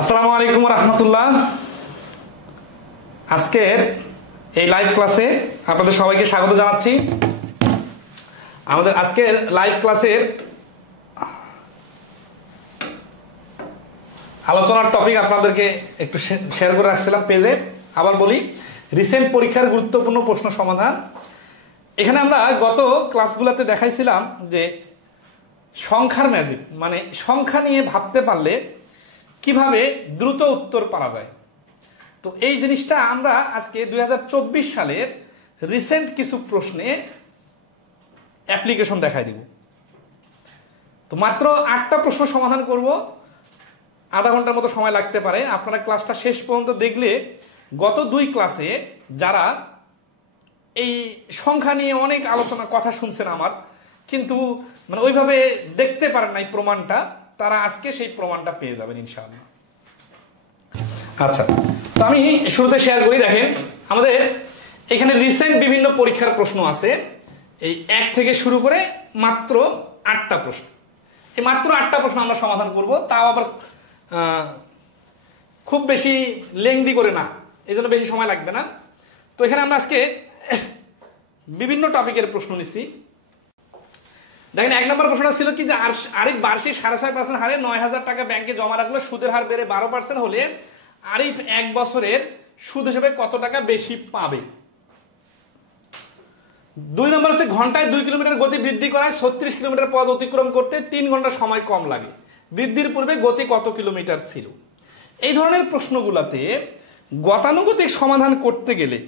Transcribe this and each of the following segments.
আসসালামু আলাইকুম রহমতুল্লাহ। আজকের এই লাইভ ক্লাসে আপনাদের সবাইকে স্বাগত জানাচ্ছি। আমাদের আজকের লাইভ ক্লাসের আলোচনার টপিক আপনাদেরকে একটু শেয়ার করে রাখছিলাম পেজে। আবার বলি, রিসেন্ট পরীক্ষার গুরুত্বপূর্ণ প্রশ্ন সমাধান। এখানে আমরা গত ক্লাসগুলোতে দেখাইছিলাম যে সংখ্যার ম্যাজিক, মানে সংখ্যা নিয়ে ভাবতে পারলে কিভাবে দ্রুত উত্তর পাওয়া যায়। তো এই জিনিসটা আমরা আজকে 2024 সালের রিসেন্ট কিছু প্রশ্নে অ্যাপ্লিকেশন দেখাই দিব। তো মাত্র 8টা প্রশ্ন সমাধান করব, আধা ঘন্টার মতো সময় লাগতে পারে। আপনারা ক্লাসটা শেষ পর্যন্ত দেখলে গত 2 ক্লাসে যারা এই সংখ্যা নিয়ে অনেক আলোচনা কথা শুনছেন আমার, কিন্তু মানে ওইভাবে দেখতে পারেন নাই প্রমাণটা, তারা আজকে সেই প্রমাণটা পেয়ে যাবেন ইনশাআল্লাহ। আচ্ছা, তো আমি শুরুতে শেয়ার করি। দেখেন, আমাদের এখানে রিসেন্ট বিভিন্ন পরীক্ষার প্রশ্ন আছে, এই 1 থেকে শুরু করে মাত্র 8টা প্রশ্ন। এই মাত্র 8টা প্রশ্ন আমরা সমাধান করব, তাও আবার খুব বেশি লেংদি করে না, এই জন্য বেশি সময় লাগবে না। তো এখানে আমরা আজকে বিভিন্ন টপিকের প্রশ্ন নিছি। দেখেন, 1 নম্বর প্রশ্নটা ছিল কি যে আরিফ বার্ষিক 6.5% হারে 9,000 টাকা ব্যাংকে জমা রাখলো, সুদের হার বেড়ে 12% হলে আরিফ 1 বছরের সুদ হিসেবে কত টাকা বেশি পাবে। 2 নম্বর হচ্ছে ঘন্টায় 2 কিলোমিটার গতি বৃদ্ধি করায় 36 কিলোমিটার পথ অতিক্রম করতে 3 ঘন্টা সময় কম লাগে, বৃদ্ধির পূর্বে গতি কত কিলোমিটার ছিল। এই ধরনের প্রশ্নগুলোতে গতানুগতিক সমাধান করতে গেলে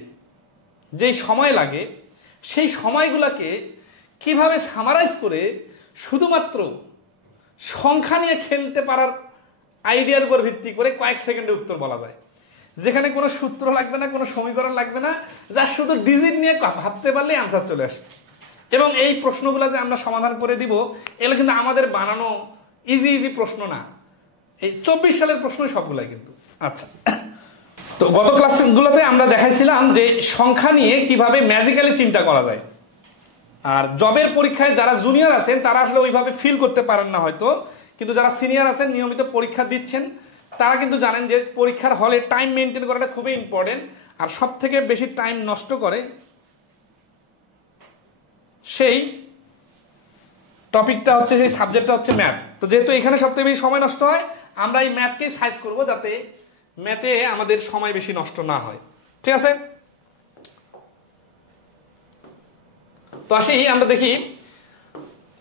যেই সময় লাগে, সেই সময়গুলোকে কিভাবে সামারাইজ করে শুধুমাত্র সংখ্যা নিয়ে খেলতে পারার আইডিয়ার উপর ভিত্তি করে কয়েক সেকেন্ডে উত্তর বলা যায়, যেখানে কোনো সূত্র লাগবে না, কোনো সমীকরণ লাগবে না, যা শুধু ডিজিট নিয়ে ভাবতে পারলে আনসার চলে আসবে। এবং এই প্রশ্নগুলো যে আমরা সমাধান করে দিব, এগুলো কিন্তু আমাদের বানানো ইজি প্রশ্ন না, এই 24 সালের প্রশ্নই সবগুলাই কিন্তু। আচ্ছা, তো গত ক্লাসগুলোতে আমরা দেখাইছিলাম যে সংখ্যা নিয়ে কিভাবে ম্যাজিক্যালি চিন্তা করা যায়। আর জবের পরীক্ষায় যারা জুনিয়র আছেন তারা আসলে ওইভাবে ফিল করতে পারেন না হয়তো, কিন্তু যারা সিনিয়র আছেন, নিয়মিত পরীক্ষা দিচ্ছেন, তারা কিন্তু জানেন যে পরীক্ষার হলে টাইম মেনটেন করাটা খুবই ইম্পর্টেন্ট। আর সব থেকে বেশি টাইম নষ্ট করে সেই টপিকটা হচ্ছে, সেই সাবজেক্টটা হচ্ছে ম্যাথ। তো যেহেতু এখানে সব থেকে বেশি সময় নষ্ট হয়, আমরা এই ম্যাথকেই সাইজ করব যাতে ম্যাথে আমাদের সময় বেশি নষ্ট না হয়। ঠিক আছে, তো আসি আমরা দেখি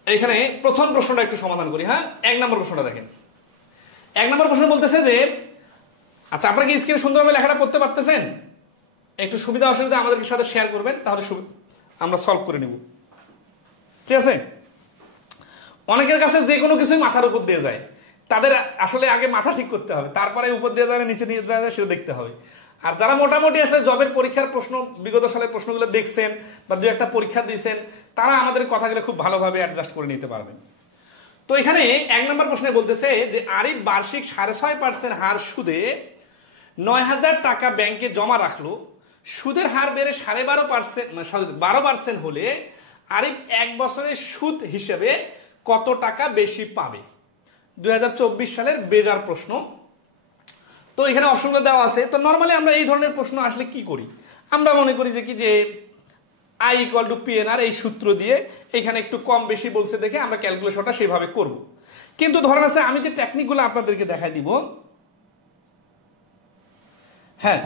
এখানে প্রথম প্রশ্নটা একটু সমাধান করি। হ্যাঁ, 1 নম্বর প্রশ্নটা দেখেন। 1 নম্বর প্রশ্ন বলতেছে যে, আচ্ছা আপনারা কি স্ক্রিনে সুন্দরভাবে লেখাটা পড়তে পারতেছেন? একটু সুবিধা অসুবিধা আমাদের সাথে শেয়ার করবেন, তাহলে আমরা সলভ করে নিব। ঠিক আছে, অনেকের কাছে যে কোনো কিছুই মাথার উপর দিয়ে যায়, তাদের আসলে আগে মাথা ঠিক করতে হবে, তারপরে উপর দিয়ে যায় নিচে দিয়ে যায় সেটা দেখতে হবে। আর যারা মোটামুটি আসলে জবের পরীক্ষার প্রশ্ন, বিগত সালের প্রশ্নগুলো দেখছেন বা 2-1টা পরীক্ষা দিয়েছেন, তারা আমাদের কথাগুলো খুব ভালোভাবে অ্যাডজাস্ট করে নিতে পারবেন। তো এখানে 1 নম্বর প্রশ্নে বলতেছে যে আরিফ বার্ষিক 6.5% হার সুদে 9,000 টাকা ব্যাংকে জমা রাখলো, সুদের হার বেড়ে 12% হলে আরিফ 1 বছরের সুদ হিসেবে কত টাকা বেশি পাবে। 2024 সালের বেজার প্রশ্ন। তো এখানে অপশনগুলো দেওয়া আছে। তো নর্মালি আমরা এই ধরনের প্রশ্ন আসলে কি করি, আমরা মনে করি যে I = PNR এই সূত্র দিয়ে এখানে একটু কম বেশি বলছে দেখে আমরা ক্যালকুলেশনটা সেভাবে করব। কিন্তু ধরেন আছে, আমি যে টেকনিকগুলো আপনাদেরকে দেখাই দিব। হ্যাঁ,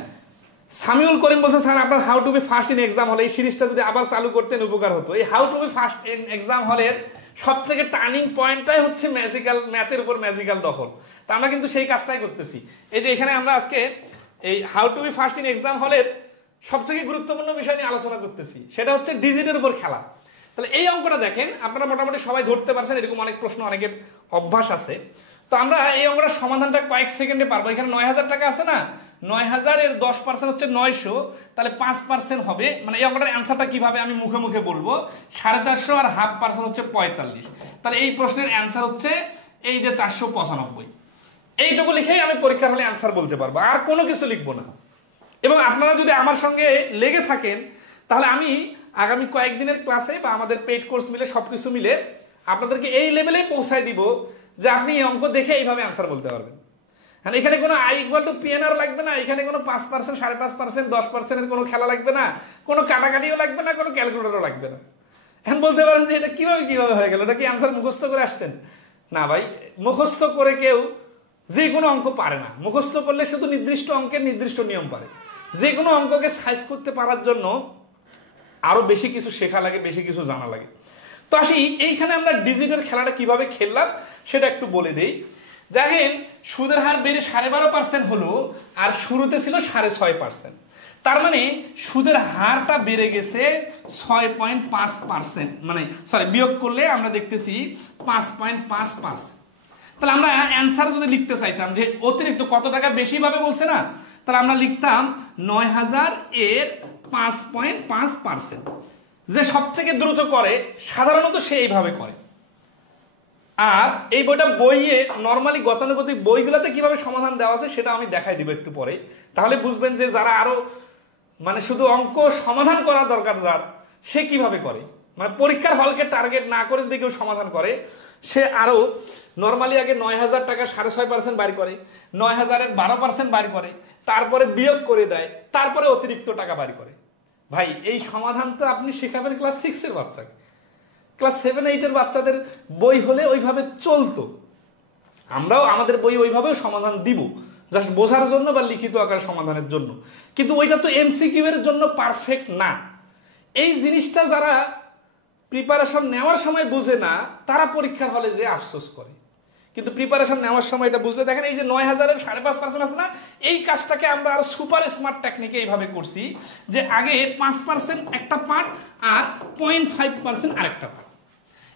সামিউল করিম বলছে স্যার আপনার how to be first in exam হলে এই সিরিজটা যদি আবার চালু করতেন উপকার হতো। এই how to be first in exam হলের সব থেকে টার্নিং পয়েন্টটাই হচ্ছে ম্যাজিক্যাল, ম্যাথের উপর ম্যাজিক্যাল দখল। তা আমরা কিন্তু সেই কাজটাই করতেছি। এই যে এখানে আমরা আজকে এই how to be first in exam হলের সব থেকে গুরুত্বপূর্ণ বিষয় নিয়ে আলোচনা করতেছি, সেটা হচ্ছে ডিজিটের উপর খেলা। তাহলে এই অঙ্কটা দেখেন, আপনারা মোটামুটি সবাই ধরতে পারছেন, এরকম অনেক প্রশ্ন অনেকের অভ্যাস আছে। তো আমরা এই অঙ্কটার সমাধানটা কয়েক সেকেন্ডে পারবো। এখানে 9,000 টাকা আছে না, 9,000 এর 10% হচ্ছে 900, তাহলে 5% হবে। মানে এই অঙ্কটার অ্যান্সারটা কিভাবে আমি মুখে মুখে বলবো, 450 আর 1/2% হচ্ছে 45। তাহলে এই প্রশ্নের অ্যান্সার হচ্ছে এই যে 495। এইটুকু লিখেই আমি পরীক্ষার হলে অ্যান্সার বলতে পারবো, আর কোনো কিছু লিখবো না। এবং আপনারা যদি আমার সঙ্গে লেগে থাকেন, তাহলে আমি আগামী কয়েকদিনের ক্লাসে বা আমাদের পেইড কোর্স মিলে সবকিছু মিলে আপনাদেরকে এই লেভেলে পৌঁছায় দিব যে আপনি এই অঙ্ক দেখে এইভাবে অ্যান্সার বলতে পারবেন। এখানে কোনো আই ইকুয়াল টু পিএনআর লাগবে না, এখানে কোনো 5%, 5.5%, 10%-এর কোনো খেলা লাগবে না, কোনো কাটাকাটিও লাগবে না, কোনো ক্যালকুলেটরও লাগবে না। এখন বলতে পারেন যে এটা কিভাবে হয়ে গেল, এটা কি আনসার মুখস্থ করে আসছেন? না ভাই, মুখস্থ করে কেউ যে কোনো অঙ্ক পারে না। মুখস্থ করলে শুধু নির্দিষ্ট অঙ্কের নির্দিষ্ট নিয়ম পারে। যে কোনো অঙ্ককে সাইজ করতে পারার জন্য আরো বেশি কিছু শেখা লাগে, বেশি কিছু জানা লাগে। তো আসি এইখানে আমরা ডিজিটের খেলাটা কিভাবে খেললাম সেটা একটু বলে দেই। দেখেন, সুদের হার বেড়ে 12.5% হলো, আর শুরুতে ছিল 6.5%। তার মানে সুদের হারটা বেড়ে গেছে 6.5%, মানে সরি বিয়োগ করলে আমরা দেখতেছি 5.5%। তাহলে আমরা অ্যান্সার যদি লিখতে চাইতাম যে অতিরিক্ত কত টাকা বেশি ভাবে বলছে না, তাহলে আমরা লিখতাম 9000 এর 5.5%। যে সব থেকে দ্রুত করে সাধারণত সে এইভাবে করে। আর এই বইটা বইয়ে নর্মালি গতানুগতিক বইগুলোতে কিভাবে সমাধান দেওয়া আছে সেটা আমি দেখাই দিব একটু পরে। তাহলে বুঝবেন যে যারা আরো মানে শুধু অঙ্ক সমাধান করা দরকার যার, সে কিভাবে করে। মানে পরীক্ষার হলকে টার্গেট না করে যদি কেউ সমাধান করে, সে আরো নর্মালি আগে 9000 টাকা 6.5% বাড়ি করে, 9000-এর 12% বাড়ি করে, তারপরে বিয়োগ করে দেয়, তারপরে অতিরিক্ত টাকা বাড়ি করে। ভাই এই সমাধান তো আপনি শেখাবেন ক্লাস 6-এর বাচ্চাকে। ক্লাস 7-8-এর বাচ্চাদের বই হলে ওইভাবে চলতো। আমরাও আমাদের বই ওইভাবেও সমাধান দিব, জাস্ট বোঝার জন্য বা লিখিত আকার সমাধানের জন্য। কিন্তু ওইটা তো এমসিকিউ এর জন্য পারফেক্ট না। এই জিনিসটা যারা প্রিপারেশন নেওয়ার সময় বুঝে না, তারা পরীক্ষার হলে যে আফসোস করে। কিন্তু প্রিপারেশন নেওয়ার সময় এটা বুঝলে, দেখেন এই যে 9000-এর 5.5% আছে না, এই কাজটাকে আমরা আরো সুপার স্মার্ট টেকনিকে এইভাবে করছি যে আগে 5% একটা পার্ট আর 0.5% আরেকটা পার্ট।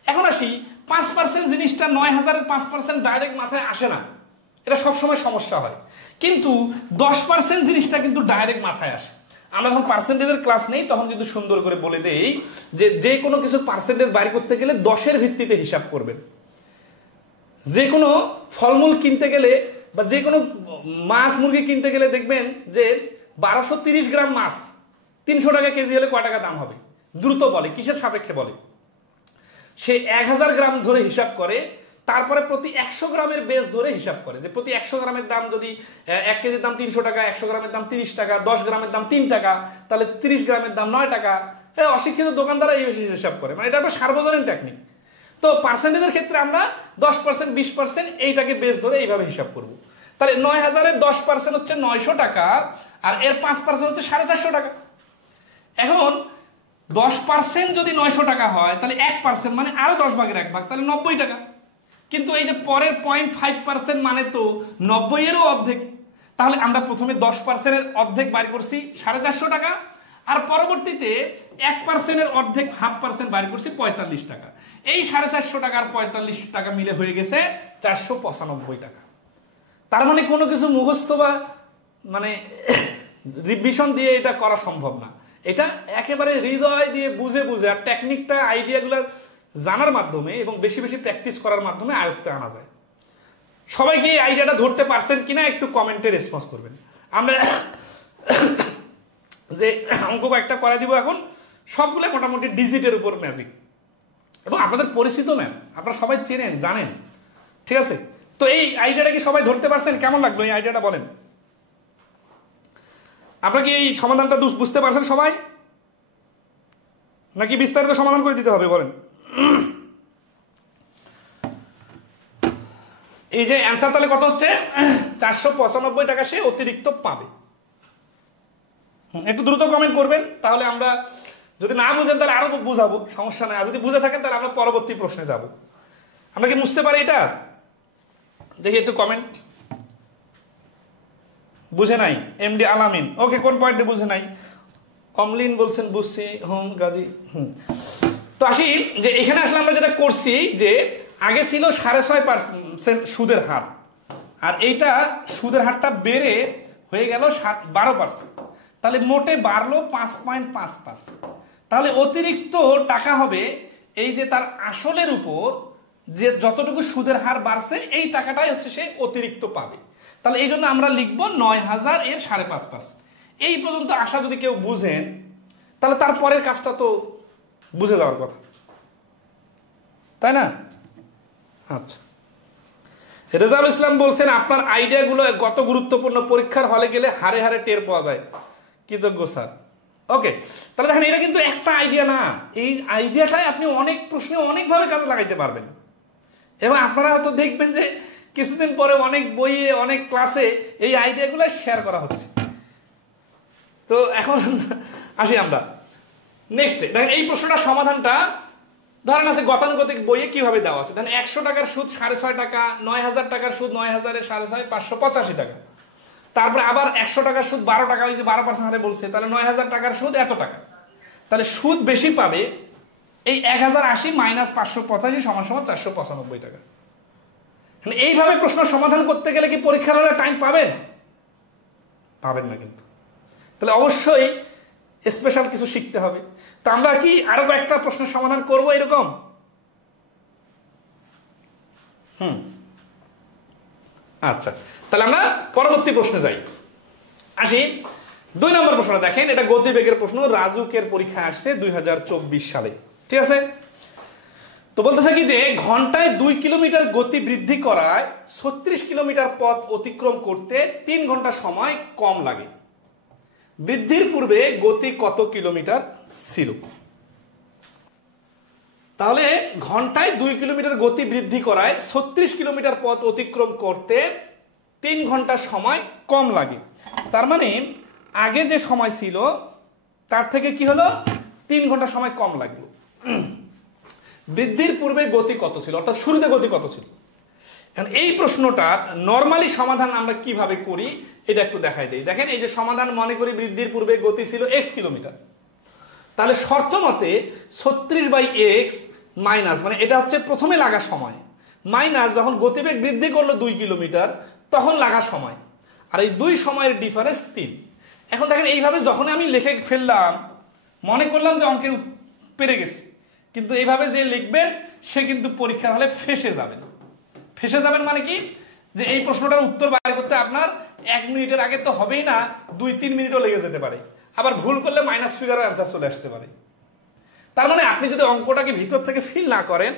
এখন আসি 5% জিনিসটা 9000-এর 5% ডাইরেক্ট মাথায় আসে না, এটা সবসময় সমস্যা হয়। কিন্তু 10% জিনিসটা কিন্তু ডাইরেক্ট মাথায় আসে। আমরা যখন পার্সেন্টেজের ক্লাস নেই তখন কিন্তু সুন্দর করে বলে দেই যে কোনো কিছু পার্সেন্টেজ বাইর করতে গেলে 10-এর ভিত্তিতে হিসাব করবেন। যে কোনো ফলমূল কিনতে গেলে বা যে কোনো মাছ মুরগি কিনতে গেলে দেখবেন যে 1230 গ্রাম মাছ 300 টাকা কেজি হলে কয় টাকা দাম হবে? দ্রুত বলে, কিসের সাপেক্ষে বলে? সে 1000 গ্রাম ধরে হিসাব করে, তারপরে প্রতি 100 গ্রামের বেস ধরে হিসাব করে যে প্রতি 100 গ্রামের দাম যদি 1 কেজির দাম 300 টাকা, 100 গ্রামের দাম 30 টাকা, 10 গ্রামের দাম 3 টাকা, তাহলে 30 গ্রামের দাম 9 টাকা। অশিক্ষিত দোকানদারা এই বেশি হিসাব করে, মানে এটা একটা সার্বজনীন টেকনিক। তো পার্সেন্টেজের ক্ষেত্রে আমরা 10%, 20% এইটাকে বেস ধরে এইভাবে হিসাব করব। তাহলে 9000-এর 10% হচ্ছে 900 টাকা, আর এর 5% হচ্ছে 450 টাকা। এখন 10% যদি 900 টাকা হয়, তাহলে 1% মানে আরো 10 ভাগের 1 ভাগ, তাহলে 90 টাকা। কিন্তু এই যে পরের 0.5% মানে তো 90-এরও অর্ধেক। তাহলে আমরা প্রথমে 10%-এর অর্ধেক বাইর করছি 450 টাকা, আর পরবর্তীতে 1%-এর অর্ধেক 0.5% বাইর করছি 45 টাকা। এই 450 টাকা আর 45 টাকা মিলে হয়ে গেছে 495 টাকা। তার মানে কোনো কিছু মুখস্থ বা মানে রিভিশন দিয়ে এটা করা সম্ভব না। এটা একেবারে হৃদয় দিয়ে বুঝে বুঝে আর টেকনিকটা আইডিয়াগুলো জানার মাধ্যমে এবং বেশি বেশি প্র্যাকটিস করার মাধ্যমে আয়ত্তে আনা যায়। সবাইকে এই আইডিয়াটা ধরতে পারছেন কিনা একটু কমেন্টে রেসপন্স করবেন। আমরা যে অঙ্ক একটা করে দিব এখন, সবগুলো মোটামুটি ডিজিটের উপর ম্যাজিক, এবং আপনাদের পরিচিত ম্যাম, আপনারা সবাই চেনেন জানেন, ঠিক আছে? তো এই আইডিয়াটা কি সবাই ধরতে পারছেন? কেমন লাগলো এই আইডিয়াটা বলেন? আপনারা কি এই সমাধানটা বুঝতে পারছেন সবাই, নাকি বিস্তারিত সমাধান করে দিতে হবে বলেন? এই যে অ্যান্সার তাহলে কত হচ্ছে? 495 টাকা সে অতিরিক্ত পাবে। একটু দ্রুত কমেন্ট করবেন, তাহলে আমরা যদি না বুঝেন তাহলে আরো বুঝাবো, সমস্যা নাই। আর যদি বুঝে থাকেন তাহলে আমরা পরবর্তী প্রশ্নে যাব। আমরা কি বুঝতে পারি এটা? দেখি একটু কমেন্ট। বুঝে নাই এমডি আলামিন, ওকে, কোন পয়েন্টে বুঝে নাই? অমলিন বলছেন বুঝছি, হোম গাজী। তো আসি যে এখানে আসলে আমরা যেটা করছি যে আগে ছিল 6.5% সুদের হার, আর এইটা সুদের হারটা বেড়ে হয়ে গেল 12%। তাহলে মোটে বাড়লো 5.5%। তাহলে অতিরিক্ত টাকা হবে এই যে তার আসলের উপর যে যতটুকু সুদের হার বাড়ছে এই টাকাটাই হচ্ছে সে অতিরিক্ত পাবে। তাহলে এই জন্য আমরা লিখবো 9000 এর 5.5%। এই পর্যন্ত আসা যদি কেউ বুঝেন তাহলে তারপরের কাজটা তো বুঝে যাওয়ার কথা, তাই না? আচ্ছা, রেজাউল ইসলাম বলছেন আপনার আইডিয়াগুলো কত গুরুত্বপূর্ণ, পরীক্ষার হলে গেলে হারে হারে টের পাওয়া যায়। কৃতজ্ঞ স্যার। ওকে, তাহলে দেখেন এটা কিন্তু একটা আইডিয়া না, এই আইডিয়াটাই আপনি অনেক প্রশ্নে অনেকভাবে কাজে লাগাইতে পারবেন। এবং আপনারা হয়তো দেখবেন যে কিছুদিন পরে অনেক বইয়ে অনেক ক্লাসে এই আইডিয়াগুলো শেয়ার করা হচ্ছে। তো এখন আসি আমরা নেক্সটে। দেখেন এই প্রশ্নটার সমাধানটা ধরেন আছে গতানুগতিক বইয়ে কিভাবে দেওয়া আছে। দেখেন 100 টাকার সুদ 6.5 টাকা, 9000 টাকার সুদ 9000 এর 6.5 585 টাকা। তারপরে আবার 100 টাকার সুদ 12 টাকা, ওই যে 12% হারে বলছে, তাহলে 9000 টাকার সুদ এত টাকা। তাহলে সুদ বেশি পাবে এই 1080 মাইনাস 585 সমান সমান 495 টাকা। এইভাবে প্রশ্ন সমাধান করতে গেলে কি পরীক্ষার হলে টাইম পাবেন? পাবেন না কিন্তু। তাহলে অবশ্যই স্পেশাল কিছু শিখতে হবে। তো আমরা কি আরো কয়েকটা প্রশ্নের সমাধান করব এরকম? আচ্ছা, তাহলে আমরা পরবর্তী প্রশ্নে যাই। আসি 2 নম্বর প্রশ্নটা। দেখেন এটা গতিবেগের প্রশ্ন, রাজুকের পরীক্ষা আসছে 2024 সালে, ঠিক আছে? তো বলতেছে কি যে ঘন্টায় 2 কিলোমিটার গতি বৃদ্ধি করায় 36 কিলোমিটার পথ অতিক্রম করতে 3 ঘন্টা সময় কম লাগে। বৃদ্ধির পূর্বে গতি কত কিলোমিটার ছিল? তাহলে ঘন্টায় 2 কিলোমিটার গতি বৃদ্ধি করায় 36 কিলোমিটার পথ অতিক্রম করতে 3 ঘন্টা সময় কম লাগে। তার মানে আগে যে সময় ছিল তার থেকে কি হলো, 3 ঘন্টা সময় কম লাগলো। বৃদ্ধির পূর্বে গতি কত ছিল, অর্থাৎ শুরুতে গতি কত ছিল। এই প্রশ্নটা নরমালি সমাধান আমরা কিভাবে করি এটা একটু দেখাই দেই। দেখেন এই যে সমাধান, মনে করি বৃদ্ধির পূর্বে গতি ছিল x কিলোমিটার, তাহলে শর্ত মতে 36/x মাইনাস, মানে এটা হচ্ছে প্রথমে লাগা সময়, মাইনাস যখন গতিবেগ বৃদ্ধি করলো 2 কিলোমিটার তখন লাগা সময়, আর এই 2 সময়ের ডিফারেন্স 3। এখন দেখেন এইভাবে যখন আমি লিখে ফেললাম মনে করলাম যে অঙ্কের পেরে গেছি, কিন্তু এইভাবে যে লিখবেন সে কিন্তু পরীক্ষার হলে ফেসে যাবেন। ফেসে যাবেন মানে কি, যে এই প্রশ্নটার উত্তর বাইর করতে আপনার 1 মিনিটের আগে তো হবেই না, 2-3 মিনিটও লেগে যেতে পারে। আবার ভুল করলে মাইনাস ফিগারের অ্যান্সার চলে আসতে পারে। তার মানে আপনি যদি অঙ্কটাকে ভিতর থেকে ফিল না করেন,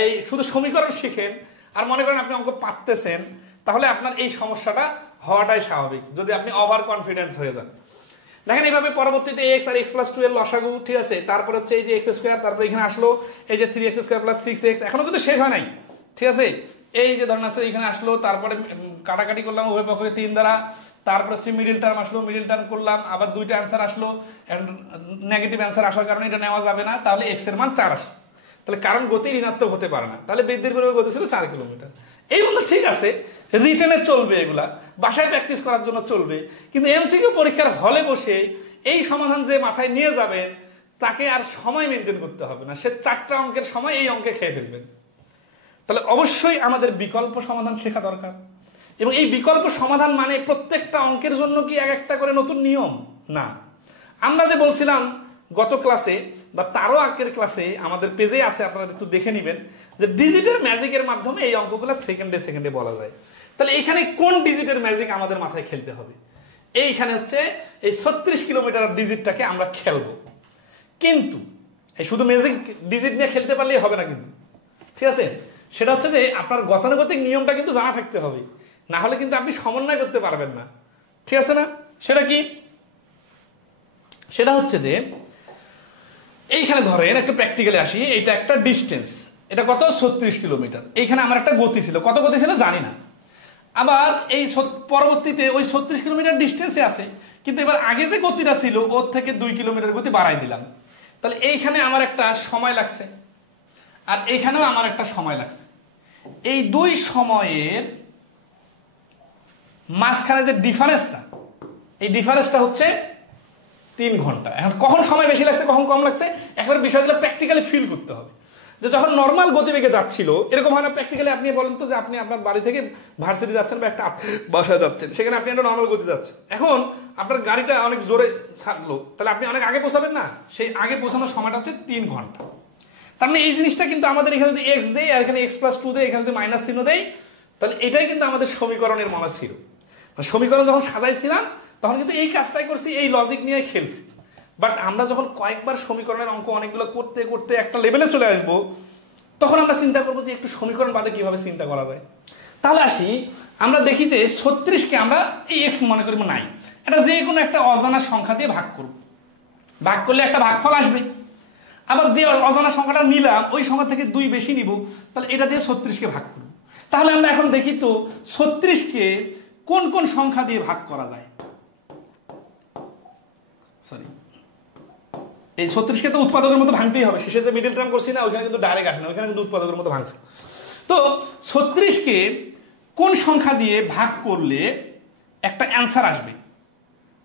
এই শুধু সমীকরণ শিখেন আর মনে করেন আপনি অঙ্ক পারতেছেন, তাহলে আপনার এই সমস্যাটা হওয়াটাই স্বাভাবিক যদি আপনি ওভার কনফিডেন্স হয়ে যান। দেখেন এইভাবে পরবর্তীতে x আর x+2 এর লসাগু, ঠিক আছে? তারপর হচ্ছে এই যে x², তারপর এখানে আসলো এই যে 3x² + 6x, এখনো কিন্তু শেষ হয় নাই, ঠিক আছে? এই যে ধরেন আছে এখানে আসলো, তারপরে কাটাকাটি করলাম উভয় পক্ষকে 3 দ্বারা, তারপর হচ্ছে মিডল টার্ম আসলো, মিডল টার্ম করলাম, আবার 2টা অ্যান্সার আসলো, নেগেটিভ অ্যান্সার আসার কারণে এটা নেওয়া যাবে না, তাহলে x এর মান 4 আসে। তাহলে কারণ গতি ঋণাত্মক হতে পারে না, তাহলে বৃদ্ধির পূর্বে গতি ছিল 4 কিলোমিটার। এই বন্ধু ঠিক আছে, রিটেনে চলবে, এগুলা বাসায় প্র্যাকটিস করার জন্য চলবে, কিন্তু এমসিকিউ পরীক্ষার হলে বসে এই সমাধান যে মাথায় নিয়ে যাবেন তাকে আর সময় মেনটেন করতে হবে না, সে 4টা অঙ্কের সময় এই অঙ্কে খেয়ে ফেলবেন। তাহলে অবশ্যই আমাদের বিকল্প সমাধান শেখা দরকার। এবং এই বিকল্প সমাধান মানে প্রত্যেকটা অঙ্কের জন্য কি এক একটা করে নতুন নিয়ম না। আমরা যে বলছিলাম গত ক্লাসে বা তারও আগের ক্লাসে, আমাদের পেজে আছে, আপনারা একটু দেখে নেবেন, যে ডিজিটের ম্যাজিকের মাধ্যমে এই অঙ্কগুলো সেকেন্ডে সেকেন্ডে বলা যায়। তাহলে এখানে কোন ডিজিটের ম্যাজিক আমাদের মাথায় খেলতে হবে? এইখানে হচ্ছে এই 36 কিলোমিটার ডিজিটটাকে আমরা খেলবো। কিন্তু এই শুধু ম্যাজিক ডিজিট নিয়ে খেলতে পারলেই হবে না কিন্তু, ঠিক আছে? সেটা হচ্ছে যে আপনার গতানুগতিক নিয়মটা কিন্তু জানা থাকতে হবে, না হলে কিন্তু আপনি সমন্বয় করতে পারবেন না, ঠিক আছে না? সেটা কি? সেটা হচ্ছে যে এইখানে ধরেন একটা প্র্যাকটিক্যালে আসি, এটা একটা ডিস্টেন্স, এটা কত 36 কিলোমিটার। এইখানে আমার একটা গতি ছিল, কত গতি ছিল জানি না। আবার এই পরবর্তীতে ওই 36 কিলোমিটার ডিস্টেন্সে আছে, কিন্তু এবার আগে যে গতিটা ছিল ওর থেকে 2 কিলোমিটার গতি বাড়াই দিলাম। তাহলে এইখানে আমার একটা সময় লাগছে আর এইখানেও আমার একটা সময় লাগছে। এই 2 সময়ের মাঝখানে যে ডিফারেন্সটা, এই ডিফারেন্সটা হচ্ছে 3 ঘন্টা। এখন কখন সময় বেশি লাগছে কখন কম লাগছে, একবার বিষয়গুলো প্র্যাকটিক্যালি ফিল করতে হবে। যে যখন নর্মাল গতিবেগে যাচ্ছিল, এরকম হয় না প্র্যাকটিক্যালি, আপনি বলেন তো যে আপনি আপনার বাড়ি থেকে ভার্সিটি যাচ্ছেন বা একটা বাসায় যাচ্ছেন, সেখানে আপনি একটা নর্মাল গতি যাচ্ছেন, এখন আপনার গাড়িটা অনেক জোরে ছাড়লো, তাহলে আপনি অনেক আগে পৌঁছাবেন না? সেই আগে পৌঁছানোর সময়টা হচ্ছে 3 ঘন্টা। তার মানে এই জিনিসটা কিন্তু আমাদের এখানে যদি x দেয় আর এখানে x+2 দেয়, এখানে যদি মাইনাস চিহ্ন দেয়, তাহলে এটাই কিন্তু আমাদের সমীকরণের মনে ছিল। সমীকরণ যখন সাজাইছিলাম তখন কিন্তু এই কাজটাই করছি, এই লজিক নিয়ে খেলছি। বাট আমরা যখন কয়েকবার সমীকরণের অঙ্ক অনেকগুলো করতে করতে একটা লেভেলে চলে আসবো, তখন আমরা চিন্তা করবো যে একটু সমীকরণ বাদে কিভাবে চিন্তা করা যায়। তাহলে আসি, আমরা দেখি যে 36কে আমরা এই এক্স মনে করি নাই, এটা যে কোনো একটা অজানা সংখ্যা দিয়ে ভাগ করব, ভাগ করলে একটা ভাগফল আসবে। আবার যে অজানা সংখ্যাটা নিলাম ওই সংখ্যা থেকে 2 বেশি নিব, তাহলে এটা দিয়ে 36কে ভাগ করব। তাহলে আমরা এখন দেখি তো 36কে কোন কোন সংখ্যা দিয়ে ভাগ করা যায়। সরি, এই 36কে তো উৎপাদকের মতো ভাঙতেই হবে, শেষে যে মিডল টার্ম করছি না ওইখানে কিন্তু ডাইরেক্ট আসে না, ওইখানে কিন্তু উৎপাদকের মতো ভাঙছে। তো 36কে কোন সংখ্যা দিয়ে ভাগ করলে একটা অ্যান্সার আসবে,